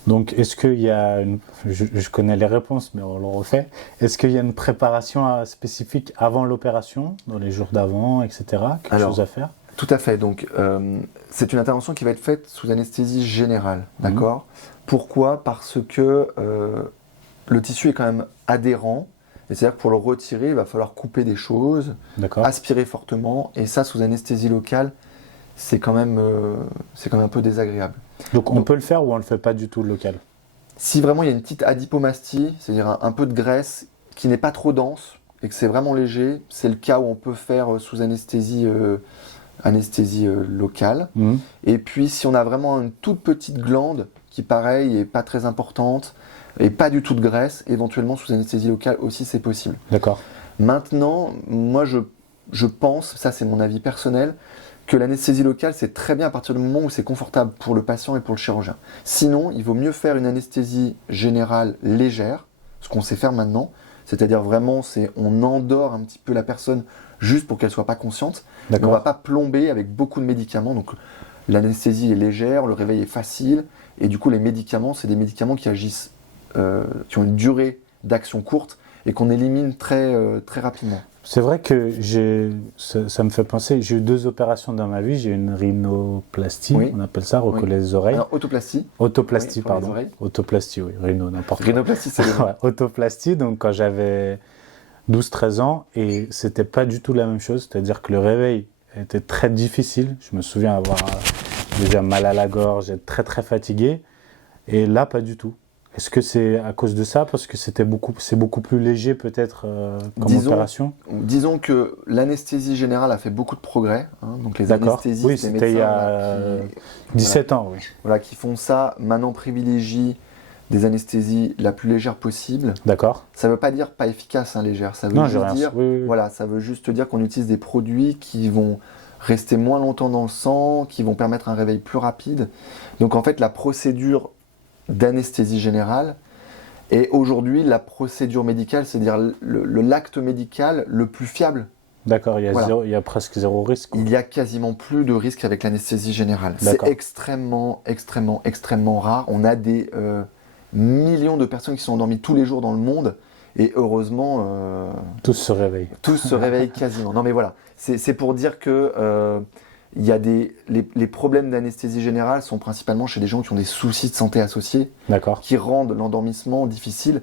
Donc, est-ce qu'il y a je connais les réponses, mais on le refait. Est-ce qu'il y a une préparation spécifique avant l'opération, dans les jours d'avant, etc. Quelque chose à faire? Tout à fait. Donc, c'est une intervention qui va être faite sous anesthésie générale. D'accord. Pourquoi? Parce que le tissu est quand même adhérent. C'est-à-dire que pour le retirer, il va falloir couper des choses, aspirer fortement, et ça, sous anesthésie locale, c'est quand même un peu désagréable. Donc on peut le faire ou on ne le fait pas du tout local? Si vraiment il y a une petite adipomastie, c'est-à-dire un peu de graisse qui n'est pas trop dense et que c'est vraiment léger, c'est le cas où on peut faire sous anesthésie locale. Et puis si on a vraiment une toute petite glande qui, pareil, n'est pas très importante, et pas du tout de graisse, éventuellement sous anesthésie locale aussi c'est possible. D'accord. Maintenant, moi je pense, ça c'est mon avis personnel, que l'anesthésie locale c'est très bien à partir du moment où c'est confortable pour le patient et pour le chirurgien. Sinon, il vaut mieux faire une anesthésie générale légère, ce qu'on sait faire maintenant, c'est-à-dire vraiment on endort un petit peu la personne juste pour qu'elle soit pas consciente, mais on va pas plomber avec beaucoup de médicaments. Donc l'anesthésie est légère, le réveil est facile, et du coup les médicaments, c'est des médicaments qui agissent qui ont une durée d'action courte et qu'on élimine très rapidement. C'est vrai que ça me fait penser, j'ai eu 2 opérations dans ma vie. J'ai eu une rhinoplastie, on appelle ça, recoller les oreilles. Alors, autoplastie. Autoplastie, pardon. Autoplastie, oui, rhino, n'importe quoi. Rhinoplastie, c'est autoplastie, donc quand j'avais 12-13 ans, et c'était pas du tout la même chose, c'est-à-dire que le réveil était très difficile. Je me souviens avoir déjà mal à la gorge, être très très fatigué, et là, pas du tout. Est-ce que c'est à cause de ça? Parce que c'est beaucoup plus léger peut-être comme opération? Disons que l'anesthésie générale a fait beaucoup de progrès. Donc les anesthésistes, oui, c'était il y a 17 ans. Oui. Voilà, qui font ça, maintenant privilégient des anesthésies la plus légère possible. D'accord. Ça ne veut pas dire pas efficace, légère. Ça veut juste dire, voilà, ça veut juste dire qu'on utilise des produits qui vont rester moins longtemps dans le sang, qui vont permettre un réveil plus rapide. Donc en fait, la procédure d'anesthésie générale et aujourd'hui la procédure médicale, c'est-à-dire l'acte médical le plus fiable. D'accord, il y a presque zéro risque. Il y a quasiment plus de risque avec l'anesthésie générale. C'est extrêmement rare. On a des millions de personnes qui sont endormies tous les jours dans le monde et heureusement tous se réveillent. Tous se réveillent quasiment. Non mais voilà, c'est pour dire que il y a les problèmes d'anesthésie générale sont principalement chez des gens qui ont des soucis de santé associés, qui rendent l'endormissement difficile.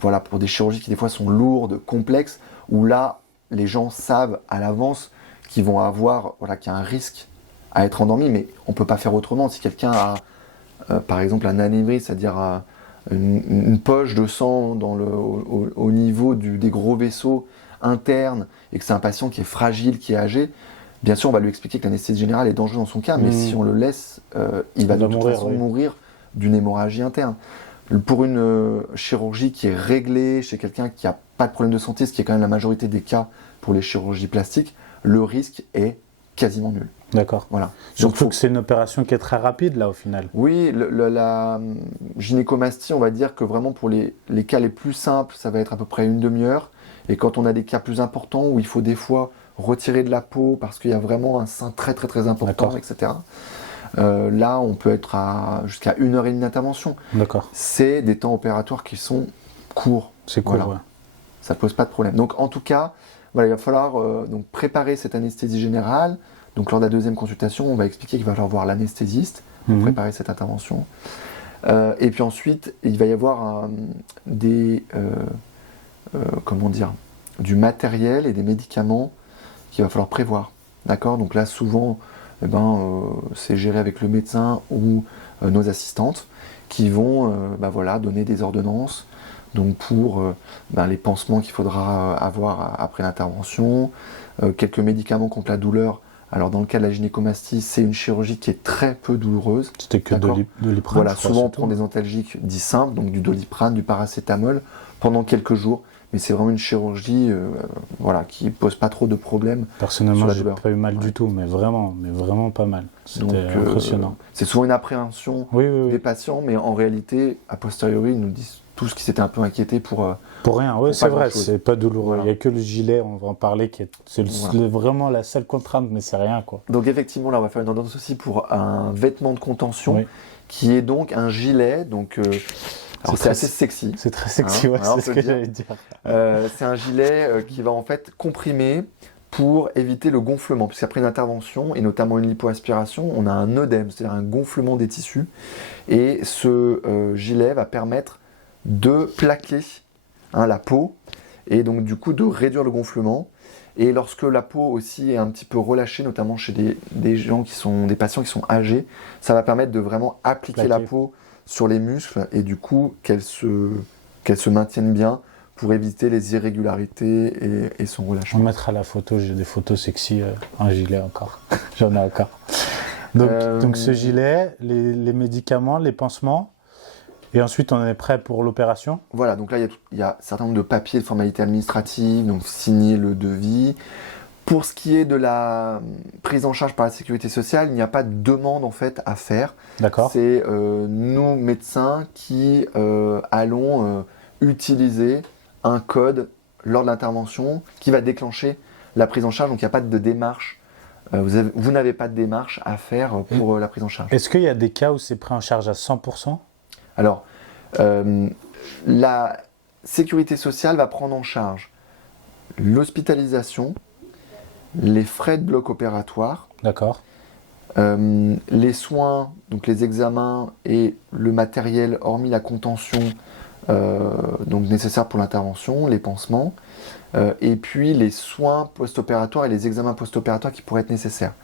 Voilà, pour des chirurgies qui des fois sont lourdes, complexes, où là les gens savent à l'avance qu'ils vont avoir, qu'il y a un risque à être endormi, mais on ne peut pas faire autrement. Si quelqu'un a, par exemple, un anévrisme, c'est-à-dire une poche de sang au niveau des gros vaisseaux internes, et que c'est un patient qui est fragile, qui est âgé, bien sûr, on va lui expliquer que l'anesthésie générale est dangereuse dans son cas, mais si on le laisse, il va de toute façon mourir d'une hémorragie interne. Pour une chirurgie qui est réglée chez quelqu'un qui n'a pas de problème de santé, ce qui est quand même la majorité des cas pour les chirurgies plastiques, le risque est quasiment nul. D'accord. Voilà. Surtout que c'est une opération qui est très rapide, là, au final. Oui, la gynécomastie, on va dire que vraiment pour les cas les plus simples, ça va être à peu près une demi-heure. Et quand on a des cas plus importants où il faut des fois retirer de la peau parce qu'il y a vraiment un sein très très très important, etc. Là, on peut être jusqu'à 1h30 d'intervention. D'accord. C'est des temps opératoires qui sont courts. C'est court, voilà. Ça ne pose pas de problème. Donc, en tout cas, voilà, il va falloir donc préparer cette anesthésie générale. Donc, lors de la deuxième consultation, on va expliquer qu'il va falloir voir l'anesthésiste pour préparer cette intervention. Et puis ensuite, il va y avoir du matériel et des médicaments qu'il va falloir prévoir. D'accord ? Donc là, souvent, c'est géré avec le médecin ou nos assistantes qui vont donner des ordonnances donc pour les pansements qu'il faudra avoir après l'intervention, quelques médicaments contre la douleur. Alors dans le cas de la gynécomastie, c'est une chirurgie qui est très peu douloureuse. C'était que Doliprane. Voilà, souvent on prend des antalgiques dits simples, donc du Doliprane, du paracétamol, pendant quelques jours. Mais c'est vraiment une chirurgie qui ne pose pas trop de problèmes. Personnellement, j'ai pas eu mal du tout, mais vraiment pas mal. C'était impressionnant. C'est souvent une appréhension des patients, mais en réalité, a posteriori, ils nous disent tous qui s'étaient un peu inquiétés pour rien, oui, c'est vrai, c'est pas douloureux. Voilà. Il n'y a que le gilet, on va en parler, c'est vraiment la seule contrainte, mais c'est rien, quoi. Donc effectivement, là, on va faire une ordonnance aussi pour un vêtement de contention, qui est donc un gilet, donc... c'est assez sexy. C'est très sexy, c'est ce que j'allais dire. C'est un gilet qui va en fait comprimer pour éviter le gonflement. Puisqu'après une intervention, et notamment une lipoaspiration, on a un œdème, c'est-à-dire un gonflement des tissus. Et ce gilet va permettre de plaquer la peau, et donc du coup de réduire le gonflement. Et lorsque la peau aussi est un petit peu relâchée, notamment chez des patients qui sont âgés, ça va permettre de vraiment appliquer la peau sur les muscles et du coup qu'elle se maintienne bien pour éviter les irrégularités et son relâchement. On mettra la photo, j'ai des photos sexy, un gilet encore, j'en ai encore. Donc ce gilet, les médicaments, les pansements, et ensuite on est prêt pour l'opération. Voilà, donc là il y a un certain nombre de papiers, de formalités administratives, donc signer le devis. Pour ce qui est de la prise en charge par la sécurité sociale, il n'y a pas de demande en fait à faire. D'accord. C'est nous médecins qui allons utiliser un code lors de l'intervention qui va déclencher la prise en charge. Donc il n'y a pas de démarche. Vous n'avez pas de démarche à faire pour la prise en charge. Est-ce qu'il y a des cas où c'est pris en charge à 100%? Alors, la sécurité sociale va prendre en charge l'hospitalisation, les frais de bloc opératoire, d'accord, les soins, donc les examens et le matériel, hormis la contention donc nécessaire pour l'intervention, les pansements, et puis les soins post-opératoires et les examens post-opératoires qui pourraient être nécessaires.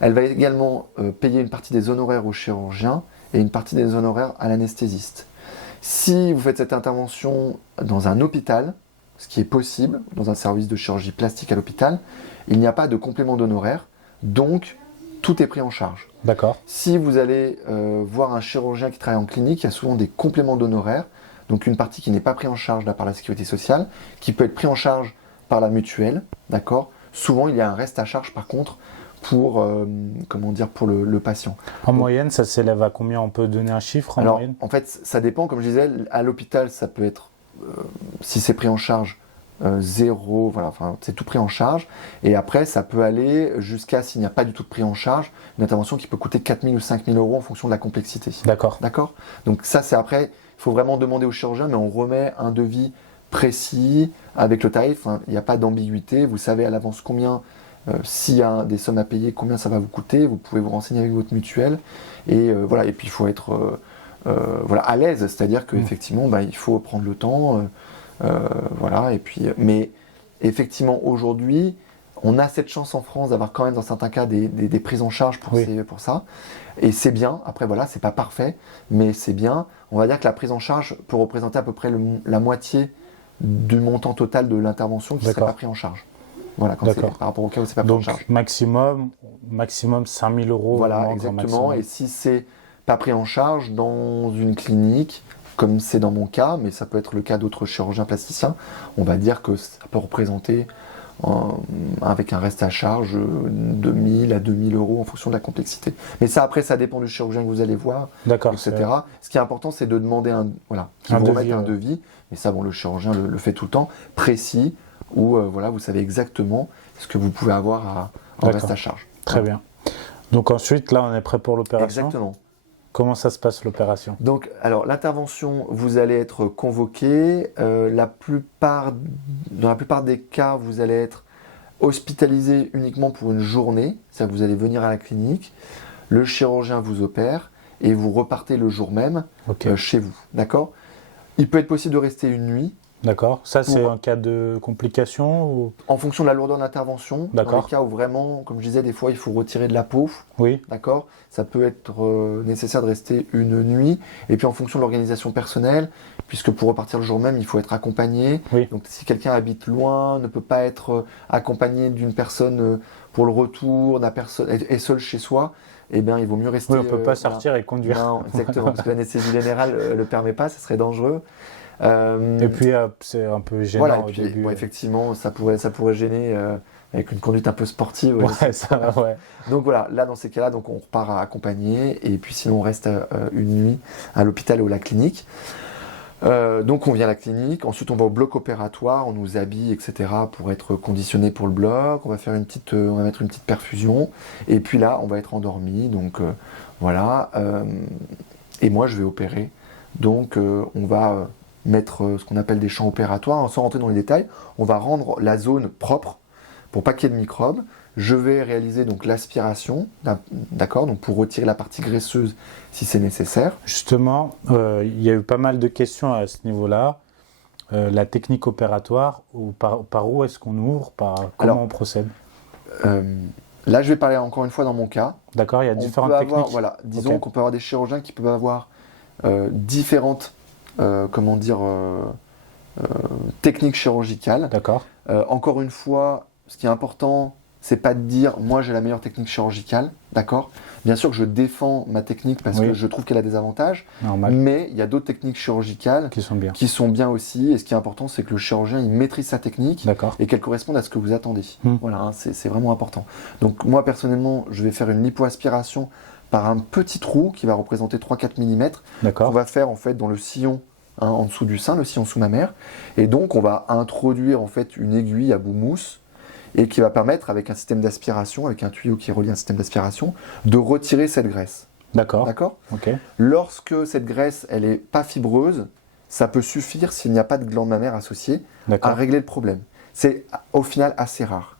Elle va également payer une partie des honoraires aux chirurgiens et une partie des honoraires à l'anesthésiste. Si vous faites cette intervention dans un hôpital, ce qui est possible, dans un service de chirurgie plastique à l'hôpital, il n'y a pas de complément d'honoraires, donc tout est pris en charge. D'accord. Si vous allez voir un chirurgien qui travaille en clinique, il y a souvent des compléments d'honoraires, donc une partie qui n'est pas prise en charge là, par la sécurité sociale, qui peut être prise en charge par la mutuelle, d'accord. Souvent, il y a un reste à charge par contre pour le patient. En moyenne, ça s'élève à combien? On peut donner un chiffre en moyenne? En fait, ça dépend, comme je disais, à l'hôpital, ça peut être, si c'est pris en charge, zéro, voilà, enfin, c'est tout pris en charge. Et après, ça peut aller jusqu'à, s'il n'y a pas du tout de pris en charge, une intervention qui peut coûter 4 000 ou 5 000 euros en fonction de la complexité. D'accord. D'accord. Donc ça, c'est après, il faut vraiment demander au chirurgien, mais on remet un devis précis avec le tarif. Hein, il n'y a pas d'ambiguïté. Vous savez à l'avance combien, s'il y a des sommes à payer, combien ça va vous coûter. Vous pouvez vous renseigner avec votre mutuelle. Et voilà. Et puis il faut être à l'aise, c'est-à-dire qu'effectivement, il faut prendre le temps. Voilà. Et puis, mais effectivement, aujourd'hui, On a cette chance en France d'avoir quand même dans certains cas des prises en charge pour, Oui. pour ça. Et c'est bien, après voilà, c'est pas parfait, mais c'est bien. On va dire que la prise en charge peut représenter à peu près la moitié du montant total de l'intervention qui ne serait pas pris en charge. Voilà, quand c'est par rapport au cas où c'est pas pris en charge. Donc maximum 5 000 euros. Voilà, exactement. Et si c'est pas pris en charge dans une clinique, comme c'est dans mon cas, mais ça peut être le cas d'autres chirurgiens plasticiens, on va dire que ça peut représenter, avec un reste à charge, de 1000 à 2000 euros en fonction de la complexité. Mais ça, après, ça dépend du chirurgien que vous allez voir, etc. Ce qui est important, c'est de demander un devis. Mais ça, bon, le chirurgien le fait tout le temps, précis, où voilà, vous savez exactement ce que vous pouvez avoir en reste à charge. Très bien. Donc ensuite, là, on est prêt pour l'opération. Exactement. Comment ça se passe l'opération? Donc, alors l'intervention, vous allez être convoqué. Dans la plupart des cas, vous allez être hospitalisé uniquement pour une journée. C'est-à-dire que vous allez venir à la clinique, le chirurgien vous opère et vous repartez le jour même chez vous. D'accord? Il peut être possible de rester une nuit. D'accord. Ça, c'est en cas de complications ou... En fonction de la lourdeur d'intervention. Dans les cas où vraiment, comme je disais, des fois, il faut retirer de la peau. Oui. D'accord. Ça peut être nécessaire de rester une nuit. Et puis, en fonction de l'organisation personnelle, puisque pour repartir le jour même, il faut être accompagné. Oui. Donc, si quelqu'un habite loin, ne peut pas être accompagné d'une personne pour le retour, est seul chez soi, eh bien, il vaut mieux rester... Oui, on ne peut pas sortir et conduire. Non, exactement. Parce que l'anesthésie générale ne le permet pas, ce serait dangereux. Et puis c'est un peu gênant voilà, au début. Bon, effectivement, ça pourrait gêner avec une conduite un peu sportive. Donc voilà, là dans ces cas-là, donc on repart à accompagner et puis sinon on reste une nuit à l'hôpital ou à la clinique. Donc on vient à la clinique, ensuite on va au bloc opératoire, on nous habille, etc. pour être conditionné pour le bloc. On va faire on va mettre une petite perfusion et puis là on va être endormi. Donc voilà. Et moi je vais opérer. Donc on va mettre ce qu'on appelle des champs opératoires, sans rentrer dans les détails. On va rendre la zone propre pour pas qu'il y ait de microbes. Je vais réaliser donc l'aspiration, d'accord, donc pour retirer la partie graisseuse si c'est nécessaire. Justement, il y a eu pas mal de questions à ce niveau-là. La technique opératoire, par où est-ce qu'on ouvre, comment on procède? Là, je vais parler encore une fois dans mon cas. D'accord, il y a différentes techniques. Voilà, disons qu'on peut avoir des chirurgiens qui peuvent avoir différentes techniques chirurgicales. D'accord. Encore une fois, ce qui est important, c'est pas de dire moi j'ai la meilleure technique chirurgicale, d'accord? Bien sûr que je défends ma technique parce que je trouve qu'elle a des avantages, mais il y a d'autres techniques chirurgicales qui sont bien aussi. Et ce qui est important, c'est que le chirurgien il maîtrise sa technique et qu'elle corresponde à ce que vous attendez. Voilà, hein, c'est vraiment important. Donc moi personnellement, je vais faire une lipoaspiration par un petit trou qui va représenter 3-4 mm. On va faire en fait dans le sillon en dessous du sein, le sillon sous-mammaire. Et donc on va introduire en fait une aiguille à bout mousse et qui va permettre avec un système d'aspiration, avec un tuyau qui relie un système d'aspiration, de retirer cette graisse. D'accord. Lorsque cette graisse elle est pas fibreuse, ça peut suffire s'il n'y a pas de glande mammaire associée à régler le problème. C'est au final assez rare.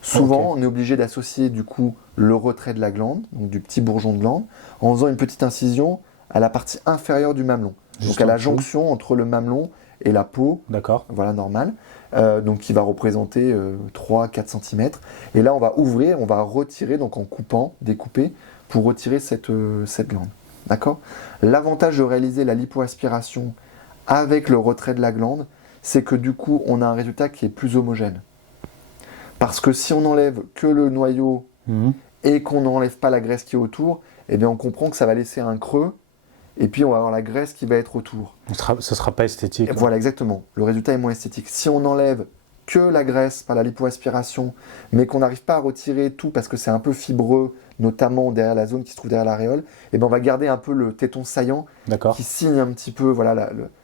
Souvent, on est obligé d'associer du coup le retrait de la glande, donc du petit bourgeon de glande, en faisant une petite incision à la partie inférieure du mamelon. Donc à la jonction entre le mamelon et la peau, voilà, normale, donc qui va représenter 3-4 cm. Et là, on va ouvrir, on va retirer, donc en découper, pour retirer cette glande. D'accord ? L'avantage de réaliser la lipoaspiration avec le retrait de la glande, c'est que du coup, on a un résultat qui est plus homogène. Parce que si on enlève que le noyau et qu'on n'enlève pas la graisse qui est autour, eh bien on comprend que ça va laisser un creux et puis on va avoir la graisse qui va être autour. Ce ne sera pas esthétique. Voilà, exactement. Le résultat est moins esthétique. Si on enlève que la graisse par la lipoaspiration, mais qu'on n'arrive pas à retirer tout parce que c'est un peu fibreux, notamment derrière la zone qui se trouve derrière l'aréole, eh ben on va garder un peu le téton saillant qui signe un petit peu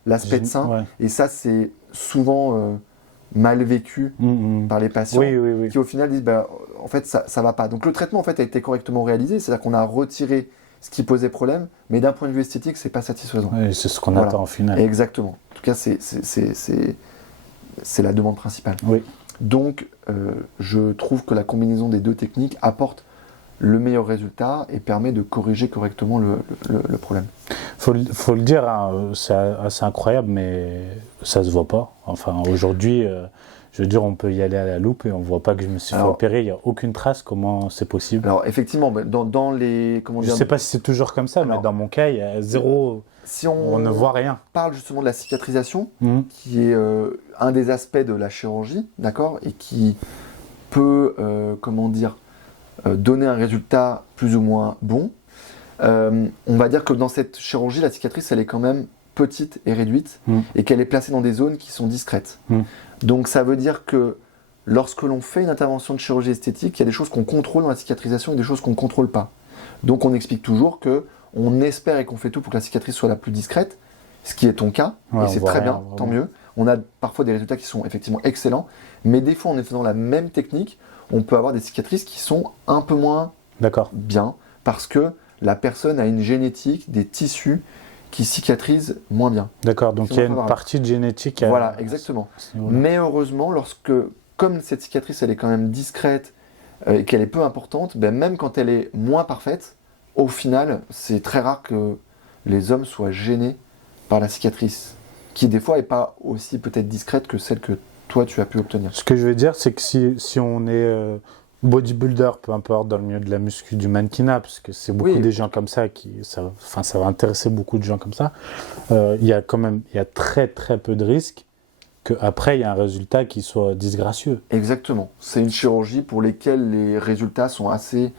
l'aspect de sein. Et ça, c'est souvent mal vécu par les patients qui au final disent en fait ça va pas. Donc le traitement en fait a été correctement réalisé, c'est-à-dire qu'on a retiré ce qui posait problème, mais d'un point de vue esthétique, c'est pas satisfaisant. Oui, c'est ce qu'on attend au final. Exactement. En tout cas, c'est la demande principale. Donc, je trouve que la combinaison des deux techniques apporte le meilleur résultat et permet de corriger correctement le problème. Faut le dire, hein, c'est assez incroyable, mais ça se voit pas. Enfin, aujourd'hui, Je veux dire, on peut y aller à la loupe et on voit pas que je me suis fait opérer. Il n'y a aucune trace. Comment c'est possible? Alors, effectivement, dans les... Comment Je dire, sais pas si c'est toujours comme ça, mais dans mon cas, il y a zéro. si On ne voit rien. parle justement de la cicatrisation, Mhm. qui est un des aspects de la chirurgie, d'accord, et qui peut, comment dire, donner un résultat plus ou moins bon. On va dire que dans cette chirurgie, la cicatrice, elle est quand même petite et réduite, et qu'elle est placée dans des zones qui sont discrètes. Donc ça veut dire que lorsque l'on fait une intervention de chirurgie esthétique, il y a des choses qu'on contrôle dans la cicatrisation et des choses qu'on ne contrôle pas. Donc on explique toujours que on espère et qu'on fait tout pour que la cicatrice soit la plus discrète, ce qui est ton cas, et c'est très bien, tant mieux. On a parfois des résultats qui sont effectivement excellents, mais des fois en faisant la même technique, on peut avoir des cicatrices qui sont un peu moins bien, parce que la personne a une génétique, des tissus qui cicatrisent moins bien. D'accord, donc il y a une partie de génétique. Voilà, exactement. Mais heureusement, comme cette cicatrice elle est quand même discrète et qu'elle est peu importante, ben même quand elle est moins parfaite, au final, c'est très rare que les hommes soient gênés par la cicatrice, qui des fois n'est pas aussi peut-être discrète que celle que toi tu as pu obtenir. Ce que je veux dire, c'est que si on est bodybuilder, peu importe, dans le milieu de la muscu, du mannequinat, parce que c'est beaucoup des gens comme ça ça va intéresser beaucoup de gens comme ça, il y a très très peu de risques qu'après il y a un résultat qui soit disgracieux. Exactement. C'est une chirurgie pour laquelle les résultats sont assez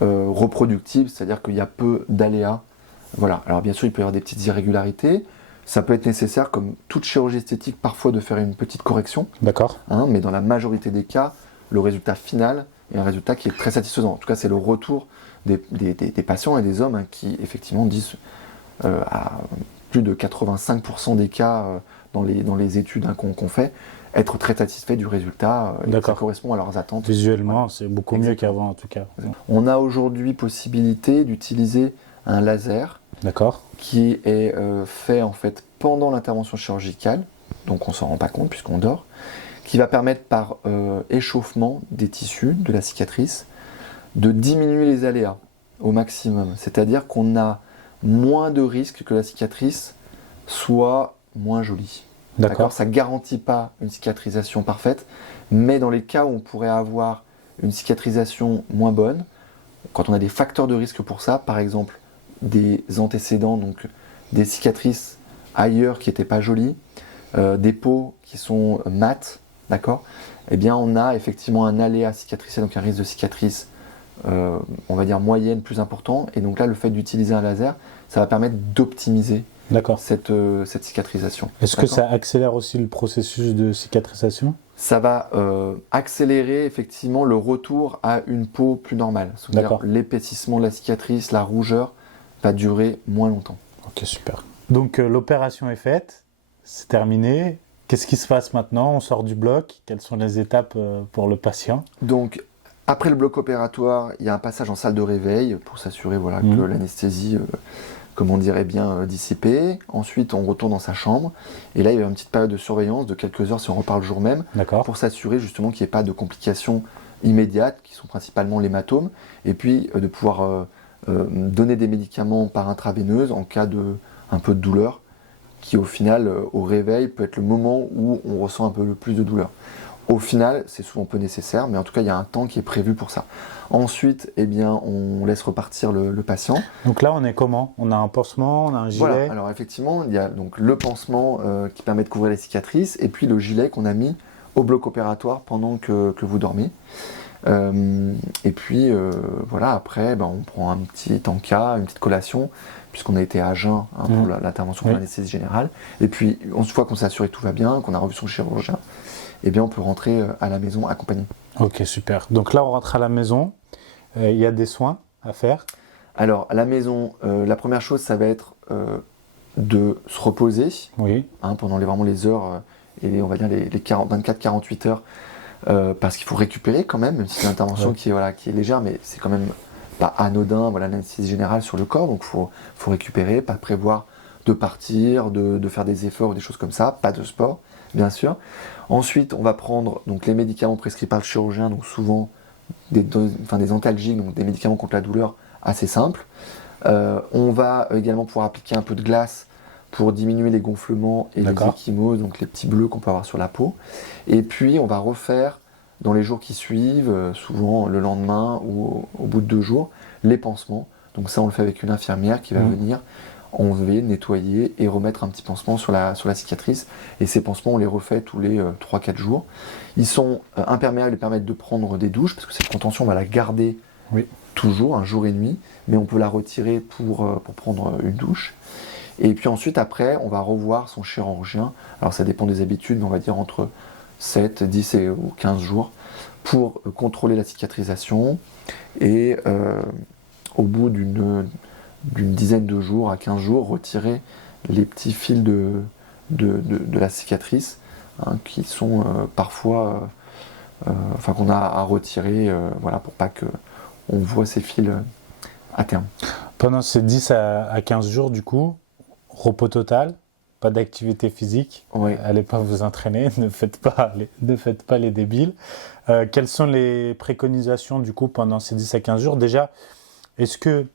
reproductibles, c'est-à-dire qu'il y a peu d'aléas. Voilà. Alors bien sûr, il peut y avoir des petites irrégularités. Ça peut être nécessaire, comme toute chirurgie esthétique, parfois de faire une petite correction. D'accord. Mais dans la majorité des cas, le résultat final est un résultat qui est très satisfaisant. En tout cas, c'est le retour des patients et des hommes qui, effectivement, disent à plus de 85% des cas dans les études qu'on fait, être très satisfaits du résultat et que ça correspond à leurs attentes. Visuellement, c'est beaucoup mieux qu'avant, en tout cas. On a aujourd'hui possibilité d'utiliser un laser qui est fait en fait pendant l'intervention chirurgicale, donc on ne s'en rend pas compte puisqu'on dort, qui va permettre par échauffement des tissus de la cicatrice de diminuer les aléas au maximum. C'est-à-dire qu'on a moins de risques que la cicatrice soit moins jolie. D'accord. Ça ne garantit pas une cicatrisation parfaite, mais dans les cas où on pourrait avoir une cicatrisation moins bonne, quand on a des facteurs de risque pour ça, par exemple des antécédents, donc des cicatrices ailleurs qui n'étaient pas jolies, des peaux qui sont mates, d'accord, eh bien on a effectivement un aléa cicatriciel, donc un risque de cicatrice, on va dire moyenne, plus important, et donc là le fait d'utiliser un laser, ça va permettre d'optimiser cette cicatrisation. Est-ce que ça accélère aussi le processus de cicatrisation ? Ça va accélérer effectivement le retour à une peau plus normale. C'est-à-dire l'épaississement de la cicatrice, la rougeur va durer moins longtemps. Ok, super. Donc l'opération est faite, c'est terminé. Qu'est-ce qui se passe maintenant ? On sort du bloc. Quelles sont les étapes pour le patient ? Donc après le bloc opératoire, il y a un passage en salle de réveil pour s'assurer que l'anesthésie comme on dirait bien, dissipé. Ensuite, on retourne dans sa chambre. Et là, il y a une petite période de surveillance de quelques heures si on repart le jour même, pour s'assurer justement qu'il n'y ait pas de complications immédiates, qui sont principalement l'hématome, et puis de pouvoir donner des médicaments par intraveineuse en cas de un peu de douleur, qui au final, au réveil, peut être le moment où on ressent un peu le plus de douleur. Au final, c'est souvent peu nécessaire, mais en tout cas, il y a un temps qui est prévu pour ça. Ensuite, eh bien, on laisse repartir le patient. Donc là, on est comment ? On a un pansement, on a un gilet ? Voilà, alors effectivement, il y a donc le pansement qui permet de couvrir les cicatrices, et puis le gilet qu'on a mis au bloc opératoire pendant que vous dormez. Et puis, voilà, après, on prend un petit encas, une petite collation, puisqu'on a été à jeun pour l'intervention de l'anesthésie générale. Et puis, une fois qu'on s'est assuré que tout va bien, qu'on a revu son chirurgien, eh bien, on peut rentrer à la maison accompagné. Ok, super. Donc là, on rentre à la maison. Il y a des soins à faire. Alors, à la maison, la première chose, ça va être de se reposer pendant vraiment les heures, et on va dire les 24-48 heures, parce qu'il faut récupérer quand même si c'est une intervention qui est légère, mais c'est quand même pas anodin, l'anesthésie générale sur le corps, donc il faut récupérer, pas prévoir de partir, de faire des efforts ou des choses comme ça, pas de sport, bien sûr. Ensuite, on va prendre donc, les médicaments prescrits par le chirurgien, donc souvent des antalgiques, donc des médicaments contre la douleur assez simples. On va également pouvoir appliquer un peu de glace pour diminuer les gonflements et les D'accord. ecchymoses, donc les petits bleus qu'on peut avoir sur la peau. Et puis on va refaire dans les jours qui suivent, souvent le lendemain ou au bout de 2 jours, les pansements. Donc ça on le fait avec une infirmière qui va venir enlever, nettoyer et remettre un petit pansement sur la cicatrice. Et ces pansements on les refait tous les 3-4 jours. Ils sont imperméables et permettent de prendre des douches, parce que cette contention on va la garder toujours, un jour et nuit, mais on peut la retirer pour prendre une douche. Et puis ensuite, après, on va revoir son chirurgien. Alors ça dépend des habitudes, mais on va dire entre 7, 10 ou 15 jours pour contrôler la cicatrisation. Et au bout d'une dizaine de jours à 15 jours, retirer les petits fils de la cicatrice, hein, qui sont parfois... qu'on a à retirer, voilà, pour pas qu'on voit ces fils à terme. Pendant ces 10 à 15 jours, du coup, repos total, pas d'activité physique, allez pas vous entraîner, ne faites pas les débiles. Quelles sont les préconisations du coup pendant ces 10 à 15 jours? Déjà, est-ce que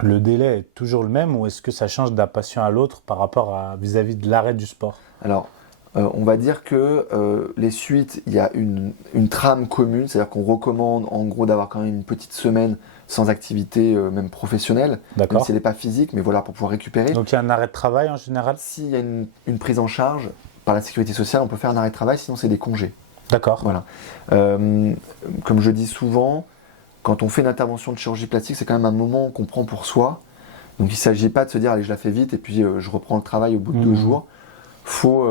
le délai est toujours le même ou est-ce que ça change d'un patient à l'autre par rapport à vis-à-vis de l'arrêt du sport? Alors, on va dire que les suites, il y a une trame commune, c'est-à-dire qu'on recommande en gros d'avoir quand même une petite semaine sans activité même professionnelle, même si elle n'est pas physique, mais voilà, pour pouvoir récupérer. Donc il y a un arrêt de travail en général? S'il y a une prise en charge par la sécurité sociale, on peut faire un arrêt de travail, sinon c'est des congés. D'accord. Voilà. Comme je dis souvent, quand on fait une intervention de chirurgie plastique, c'est quand même un moment qu'on prend pour soi. Donc il ne s'agit pas de se dire, allez, je la fais vite et puis je reprends le travail au bout de 2 jours. Faut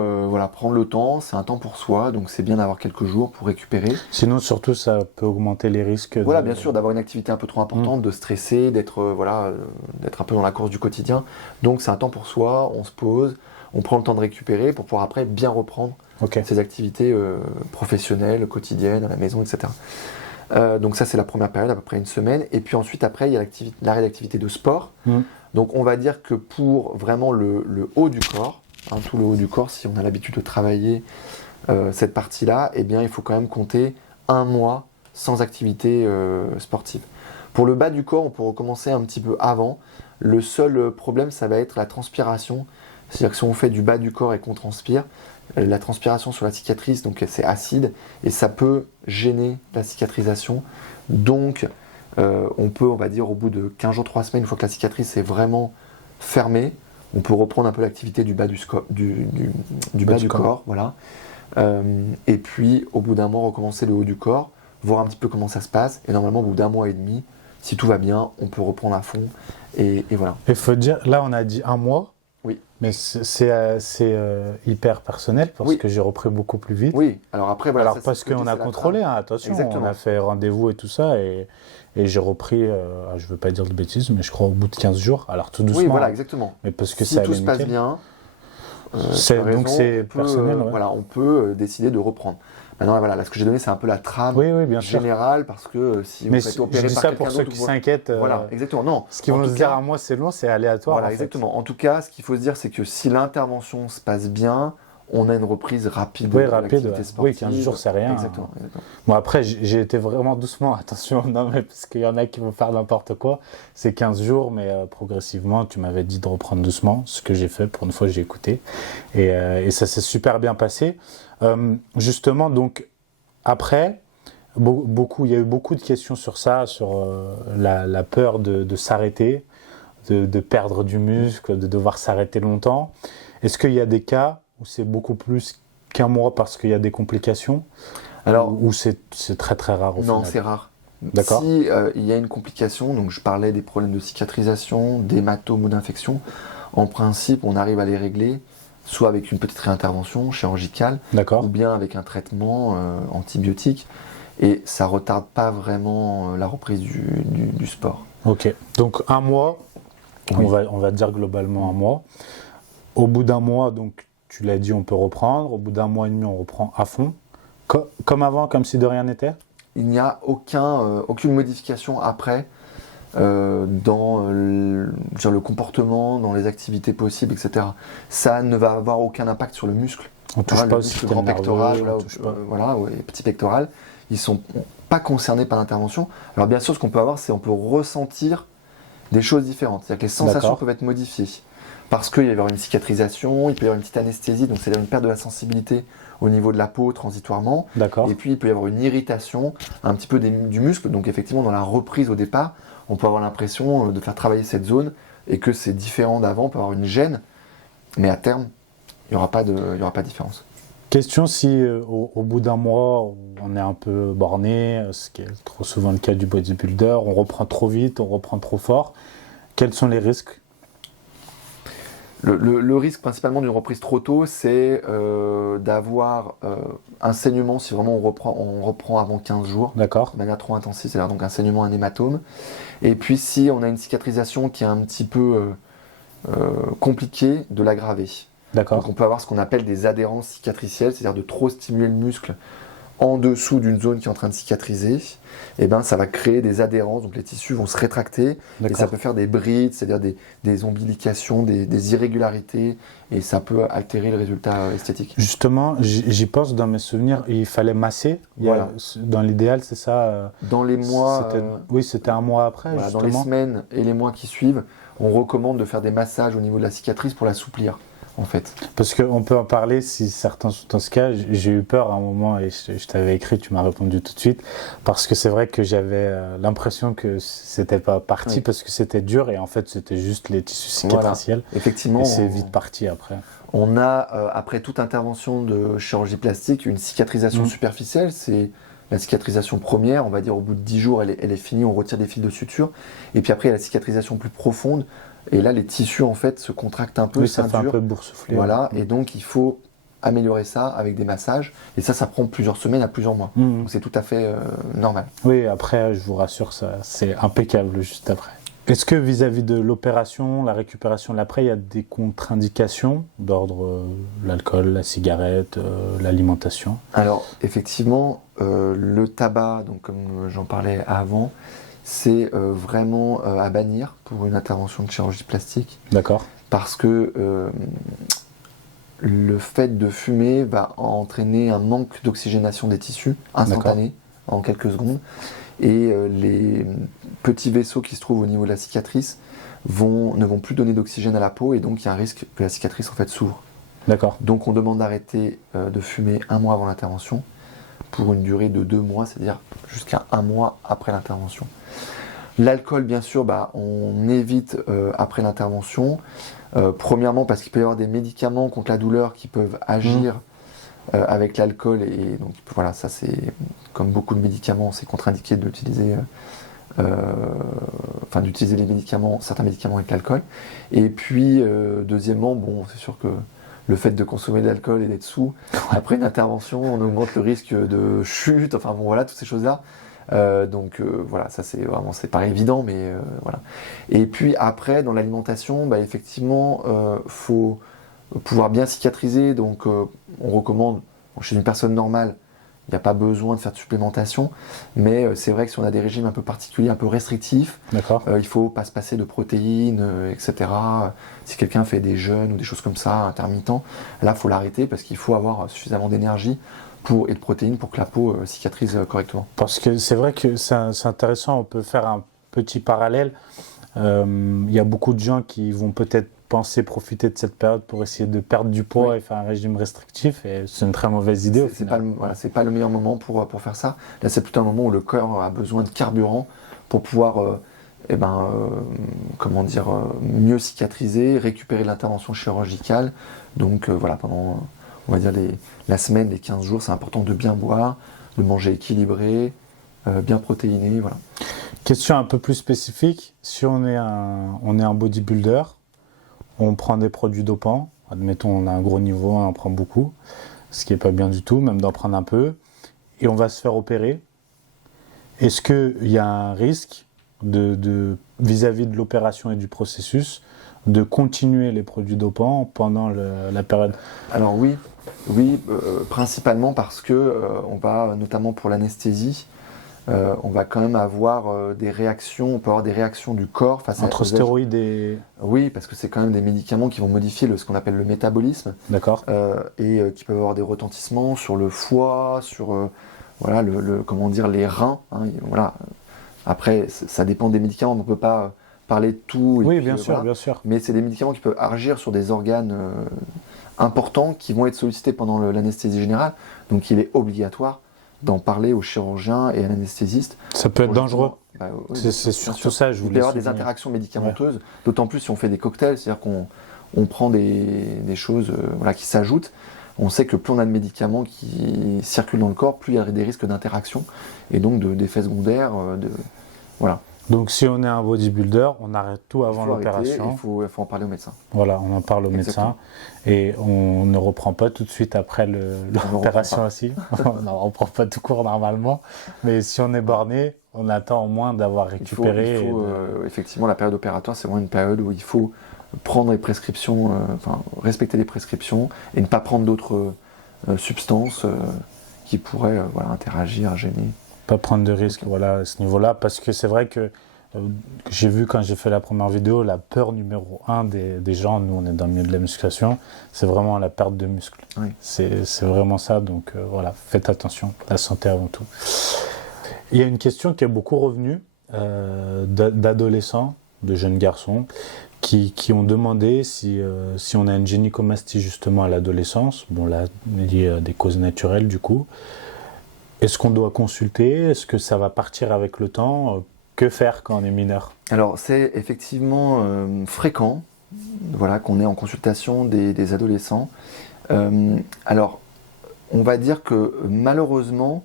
prendre le temps, c'est un temps pour soi, donc c'est bien d'avoir quelques jours pour récupérer. Sinon, surtout, ça peut augmenter les risques. Voilà, bien sûr, d'avoir une activité un peu trop importante, de stresser, d'être un peu dans la course du quotidien. Donc c'est un temps pour soi, on se pose, on prend le temps de récupérer pour pouvoir après bien reprendre ses activités professionnelles, quotidiennes, à la maison, etc. Donc ça c'est la première période, à peu près une semaine. Et puis ensuite, après, il y a l'arrêt d'activité de sport. Donc on va dire que pour vraiment le haut du corps, tout le haut du corps, si on a l'habitude de travailler cette partie-là, eh bien, il faut quand même compter 1 mois sans activité sportive. Pour le bas du corps, on peut recommencer un petit peu avant. Le seul problème, ça va être la transpiration. C'est-à-dire que si on fait du bas du corps et qu'on transpire, la transpiration sur la cicatrice, donc c'est acide, et ça peut gêner la cicatrisation. Donc, on peut, on va dire, au bout de 15 jours, 3 semaines, une fois que la cicatrice est vraiment fermée, on peut reprendre un peu l'activité du bas du corps, voilà. Et puis, au bout d'un mois, recommencer le haut du corps, voir un petit peu comment ça se passe. Et normalement, au bout d'1 mois et demi, si tout va bien, on peut reprendre à fond. Et voilà. Il faut dire, là, on a dit 1 mois. Oui. Mais c'est hyper personnel parce que j'ai repris beaucoup plus vite. Oui, alors après, voilà. Alors, parce qu'on a contrôlé, attention, on a fait rendez-vous et tout ça. Et j'ai repris, je ne veux pas dire de bêtises, mais je crois au bout de 15 jours. Alors, tout doucement. Oui, voilà, exactement. Mais parce que si tout se passe bien, donc c'est personnel. Voilà, on peut décider de reprendre. Maintenant, voilà, là, ce que j'ai donné, c'est un peu la trame générale, parce que si vous faites opérer par quelqu'un d'autre... Mais je dis ça pour ceux qui s'inquiètent. Voilà, exactement. Non. Ce qu'ils vont se dire à moi, c'est long, c'est aléatoire. Voilà, exactement. En tout cas, ce qu'il faut se dire, c'est que si l'intervention se passe bien, on a une reprise rapide de l'activité sportive. Oui, 15 jours, c'est rien. Exactement. Bon, après, j'ai été vraiment doucement, attention, non, mais parce qu'il y en a qui vont faire n'importe quoi. C'est 15 jours, mais progressivement, tu m'avais dit de reprendre doucement, ce que j'ai fait. Pour une fois, j'ai écouté. Et ça s'est super bien passé. Justement, donc, après, il y a eu beaucoup de questions sur ça, sur la peur de s'arrêter, de perdre du muscle, de devoir s'arrêter longtemps. Est-ce qu'il y a des cas où c'est beaucoup plus qu'1 mois parce qu'il y a des complications? Alors, ou c'est très très rare au final? Non, c'est rare. D'accord. Si il y a une complication, donc je parlais des problèmes de cicatrisation, d'hématomes ou d'infection, en principe, on arrive à les régler soit avec une petite réintervention chirurgicale, ou bien avec un traitement antibiotique, et ça retarde pas vraiment la reprise du sport. Ok, donc 1 mois, on va dire globalement 1 mois. Au bout d'1 mois, donc tu l'as dit, on peut reprendre. Au bout d'1 mois et demi, on reprend à fond. Comme avant, comme si de rien n'était? Il n'y a aucune modification après dans le comportement, dans les activités possibles, etc. Ça ne va avoir aucun impact sur le muscle. On touche pas le muscle grand pectoral, les petits pectorales, ils sont pas concernés par l'intervention. Alors bien sûr, ce qu'on peut avoir, c'est on peut ressentir des choses différentes. C'est-à-dire que les sensations peuvent être modifiées. parce qu'il va y avoir une cicatrisation, il peut y avoir une petite anesthésie, donc c'est-à-dire une perte de la sensibilité au niveau de la peau transitoirement. D'accord. Et puis il peut y avoir une irritation un petit peu du muscle, donc effectivement dans la reprise au départ, on peut avoir l'impression de faire travailler cette zone et que c'est différent d'avant, on peut avoir une gêne, mais à terme, il n'y aura pas de différence. Question si au bout d'un mois, on est un peu borné, ce qui est trop souvent le cas du bodybuilder, on reprend trop vite, on reprend trop fort, quels sont les risques? Le risque principalement d'une reprise trop tôt, c'est d'avoir un saignement si vraiment on reprend avant 15 jours, D'accord. de manière trop intensive, c'est-à-dire donc un saignement, un hématome. Et puis si on a une cicatrisation qui est un petit peu compliquée, de l'aggraver. D'accord. Donc on peut avoir ce qu'on appelle des adhérences cicatricielles, c'est-à-dire de trop stimuler le muscle en dessous d'une zone qui est en train de cicatriser, et ben ça va créer des adhérences, donc les tissus vont se rétracter, et ça peut faire des brides, c'est-à-dire des ombilications, des irrégularités, et ça peut altérer le résultat esthétique. Justement, j'y pense dans mes souvenirs, il fallait masser. Voilà. Dans l'idéal, c'est ça. Dans les mois, oui, c'était un mois après, voilà, justement. dans les semaines et les mois qui suivent, on recommande de faire des massages au niveau de la cicatrice pour l'assouplir. En fait. Parce qu'on peut en parler si certains sont dans ce cas. J'ai eu peur à un moment et je t'avais écrit, tu m'as répondu tout de suite. Parce que c'est vrai que j'avais l'impression que c'était pas parti parce que c'était dur et en fait c'était juste les tissus cicatriciels. Voilà. Effectivement. Et c'est vite parti après. On a, après toute intervention de chirurgie plastique, une cicatrisation superficielle. C'est la cicatrisation première, on va dire au bout de 10 jours, elle est finie, on retire des fils de suture. Et puis après, il y a la cicatrisation plus profonde. Et là, les tissus, en fait, se contractent un peu. Oui, ça fait un peu boursoufler. Voilà, et donc il faut améliorer ça avec des massages. Et ça prend plusieurs semaines à plusieurs mois. Donc c'est tout à fait normal. Oui, après, je vous rassure, ça, c'est impeccable juste après. Est-ce que vis-à-vis de l'opération, la récupération de l'après, il y a des contre-indications d'ordre l'alcool, la cigarette, l'alimentation? Alors, effectivement, le tabac, donc comme j'en parlais avant, c'est vraiment à bannir pour une intervention de chirurgie plastique. D'accord. Parce que le fait de fumer va entraîner un manque d'oxygénation des tissus instantané, en quelques secondes. Et les petits vaisseaux qui se trouvent au niveau de la cicatrice ne vont plus donner d'oxygène à la peau et donc il y a un risque que la cicatrice en fait s'ouvre. D'accord. Donc on demande d'arrêter de fumer 1 mois avant l'intervention pour une durée de 2 mois, c'est-à-dire jusqu'à 1 mois après l'intervention. L'alcool, bien sûr, on évite après l'intervention. Premièrement parce qu'il peut y avoir des médicaments contre la douleur qui peuvent agir avec l'alcool et donc voilà, ça c'est comme beaucoup de médicaments, c'est contre-indiqué d'utiliser d'utiliser certains médicaments avec l'alcool. Et puis deuxièmement, c'est sûr que le fait de consommer de l'alcool et d'être sous, après une intervention, on augmente le risque de chute, toutes ces choses-là. Voilà, ça c'est pas évident, mais voilà. Et puis après, dans l'alimentation, effectivement, faut pouvoir bien cicatriser, donc on recommande, chez une personne normale, il n'y a pas besoin de faire de supplémentation, mais c'est vrai que si on a des régimes un peu particuliers, un peu restrictifs, il ne faut pas se passer de protéines, etc. Si quelqu'un fait des jeûnes ou des choses comme ça, intermittents, là il faut l'arrêter parce qu'il faut avoir suffisamment d'énergie et de protéines pour que la peau cicatrise correctement. Parce que c'est vrai que c'est intéressant, on peut faire un petit parallèle. Il y a beaucoup de gens qui vont peut-être penser profiter de cette période pour essayer de perdre du poids et faire un régime restrictif, et c'est une très mauvaise idée. C'est pas le meilleur moment pour faire ça. Là, c'est plutôt un moment où le corps a besoin de carburant pour pouvoir mieux cicatriser, récupérer l'intervention chirurgicale. Donc pendant on va dire la semaine, les 15 jours, c'est important de bien boire, de manger équilibré, bien protéiné, voilà. Question un peu plus spécifique, si on est un bodybuilder, on prend des produits dopants, admettons on a un gros niveau, on en prend beaucoup, ce qui n'est pas bien du tout, même d'en prendre un peu, et on va se faire opérer. Est-ce qu'il y a un risque vis-à-vis de l'opération et du processus de continuer les produits dopants pendant la période? Alors oui, principalement parce que on va, notamment pour l'anesthésie, on va quand même avoir des réactions, on peut avoir des réactions du corps face entre stéroïdes et... Oui, parce que c'est quand même des médicaments qui vont modifier ce qu'on appelle le métabolisme. D'accord. Et qui peuvent avoir des retentissements sur le foie, sur les reins. Voilà. Après, ça dépend des médicaments, on ne peut pas parler de tout. Oui, bien sûr, bien sûr. Mais c'est des médicaments qui peuvent agir sur des organes importants qui vont être sollicités pendant l'anesthésie générale. Donc il est obligatoire d'en parler au chirurgien et à l'anesthésiste. Ça peut être dangereux. Oui, c'est surtout ça, je voulais. Il peut y avoir des interactions médicamenteuses, d'autant plus si on fait des cocktails, c'est-à-dire qu'on prend des choses qui s'ajoutent. On sait que plus on a de médicaments qui circulent dans le corps, plus il y a des risques d'interaction et donc d'effets secondaires. Voilà. Donc si on est un bodybuilder, on arrête tout avant l'opération. Il faut en parler au médecin. Voilà, on en parle au médecin et on ne reprend pas tout de suite après l'opération aussi. On ne reprend pas tout court normalement, mais si on est borné, on attend au moins d'avoir récupéré. Effectivement, la période opératoire, c'est vraiment une période où il faut prendre les prescriptions, respecter les prescriptions et ne pas prendre d'autres substances qui pourraient interagir, gêner. Pas prendre de risques à ce niveau-là, parce que c'est vrai que j'ai vu quand j'ai fait la première vidéo, la peur numéro 1 des gens, nous on est dans le milieu de la musculation, c'est vraiment la perte de muscle. Oui. C'est vraiment ça, donc faites attention, la santé avant tout. Il y a une question qui est beaucoup revenue d'adolescents, de jeunes garçons, qui ont demandé si on a une gynécomastie justement à l'adolescence, là, liée à des causes naturelles du coup. Est-ce qu'on doit consulter? Est-ce que ça va partir avec le temps? Que faire quand on est mineur? Alors c'est effectivement fréquent qu'on ait en consultation des adolescents. Alors on va dire que malheureusement,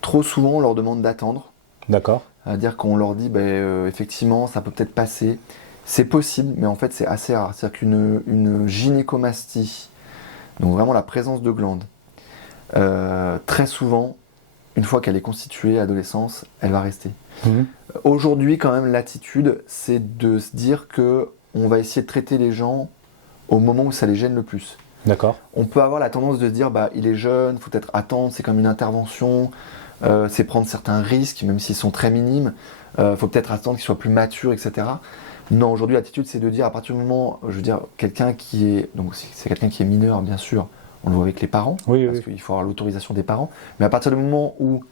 trop souvent on leur demande d'attendre. D'accord. C'est-à-dire qu'on leur dit effectivement ça peut peut-être passer. C'est possible, mais en fait c'est assez rare. C'est-à-dire qu'une gynécomastie, donc vraiment la présence de glandes, très souvent, une fois qu'elle est constituée à l'adolescence, elle va rester. Aujourd'hui, quand même, l'attitude, c'est de se dire que on va essayer de traiter les gens au moment où ça les gêne le plus. D'accord. On peut avoir la tendance de se dire, il est jeune, faut peut-être attendre, c'est comme une intervention, c'est prendre certains risques, même s'ils sont très minimes, faut peut-être attendre qu'il soit plus mature, etc. Non, aujourd'hui, l'attitude, c'est de dire, à partir du moment, quelqu'un qui est, donc c'est quelqu'un qui est mineur, bien sûr, on le voit avec les parents, parce qu'il faut avoir l'autorisation des parents, mais à partir du moment où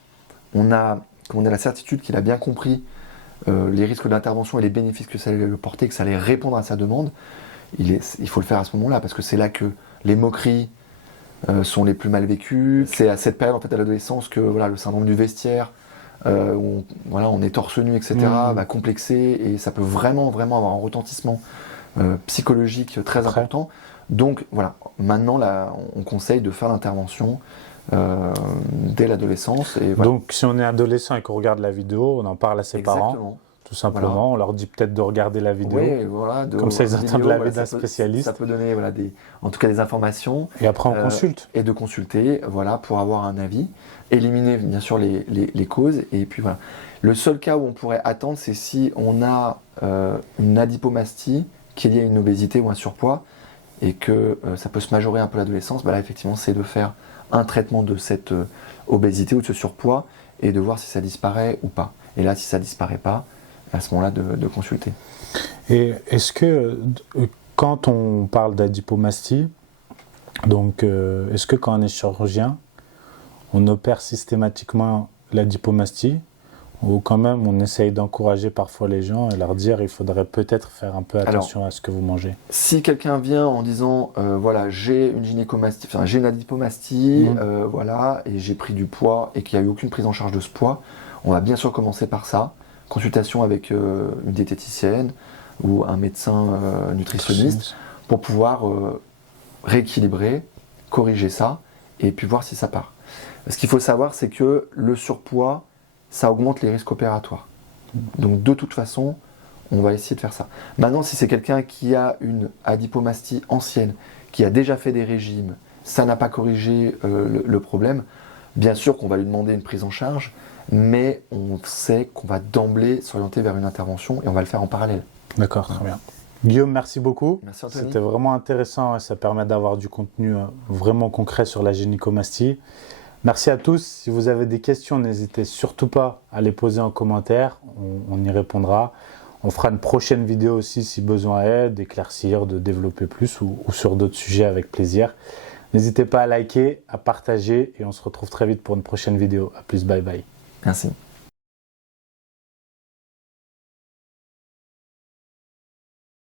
on a la certitude qu'il a bien compris les risques d'intervention et les bénéfices que ça allait lui porter, que ça allait répondre à sa demande, il faut le faire à ce moment-là, parce que c'est là que les moqueries sont les plus mal vécues. C'est à cette période en fait, à l'adolescence que le syndrome du vestiaire, où on est torse nu, etc., va complexer, et ça peut vraiment avoir un retentissement psychologique très important. Donc maintenant on conseille de faire l'intervention dès l'adolescence. Donc si on est adolescent et qu'on regarde la vidéo, on en parle à ses parents, tout simplement. On leur dit peut-être de regarder la vidéo, comme ça ils entendent l'avis d'un spécialiste. Ça peut donner en tout cas des informations. Et après on consulte. Et de consulter pour avoir un avis, éliminer bien sûr les causes. Et puis le seul cas où on pourrait attendre, c'est si on a une adipomastie qui est liée à une obésité ou un surpoids, et que ça peut se majorer un peu à l'adolescence. Là effectivement c'est de faire un traitement de cette obésité ou de ce surpoids et de voir si ça disparaît ou pas. Et là, si ça disparaît pas, à ce moment-là, de consulter. Et est-ce que, quand on parle d'adipomastie, donc est-ce que quand on est chirurgien, on opère systématiquement l'adipomastie, ou quand même on essaye d'encourager parfois les gens et leur dire il faudrait peut-être faire un peu attention à ce que vous mangez? Si quelqu'un vient en disant j'ai une gynécomastie, j'ai une adipomastie, et j'ai pris du poids et qu'il n'y a eu aucune prise en charge de ce poids, on va bien sûr commencer par ça. Consultation avec une diététicienne ou un médecin nutritionniste pour pouvoir rééquilibrer, corriger ça et puis voir si ça part. Ce qu'il faut savoir, c'est que le surpoids, ça augmente les risques opératoires. Donc de toute façon, on va essayer de faire ça. Maintenant, si c'est quelqu'un qui a une adipomastie ancienne, qui a déjà fait des régimes, ça n'a pas corrigé le problème, bien sûr qu'on va lui demander une prise en charge, mais on sait qu'on va d'emblée s'orienter vers une intervention et on va le faire en parallèle. D'accord, très bien. Guillaume, merci beaucoup. Merci Anthony. C'était vraiment intéressant et ça permet d'avoir du contenu vraiment concret sur la gynécomastie. Merci à tous. Si vous avez des questions, n'hésitez surtout pas à les poser en commentaire. On y répondra. On fera une prochaine vidéo aussi si besoin est, d'éclaircir, de développer plus ou sur d'autres sujets avec plaisir. N'hésitez pas à liker, à partager et on se retrouve très vite pour une prochaine vidéo. A plus, bye bye. Merci.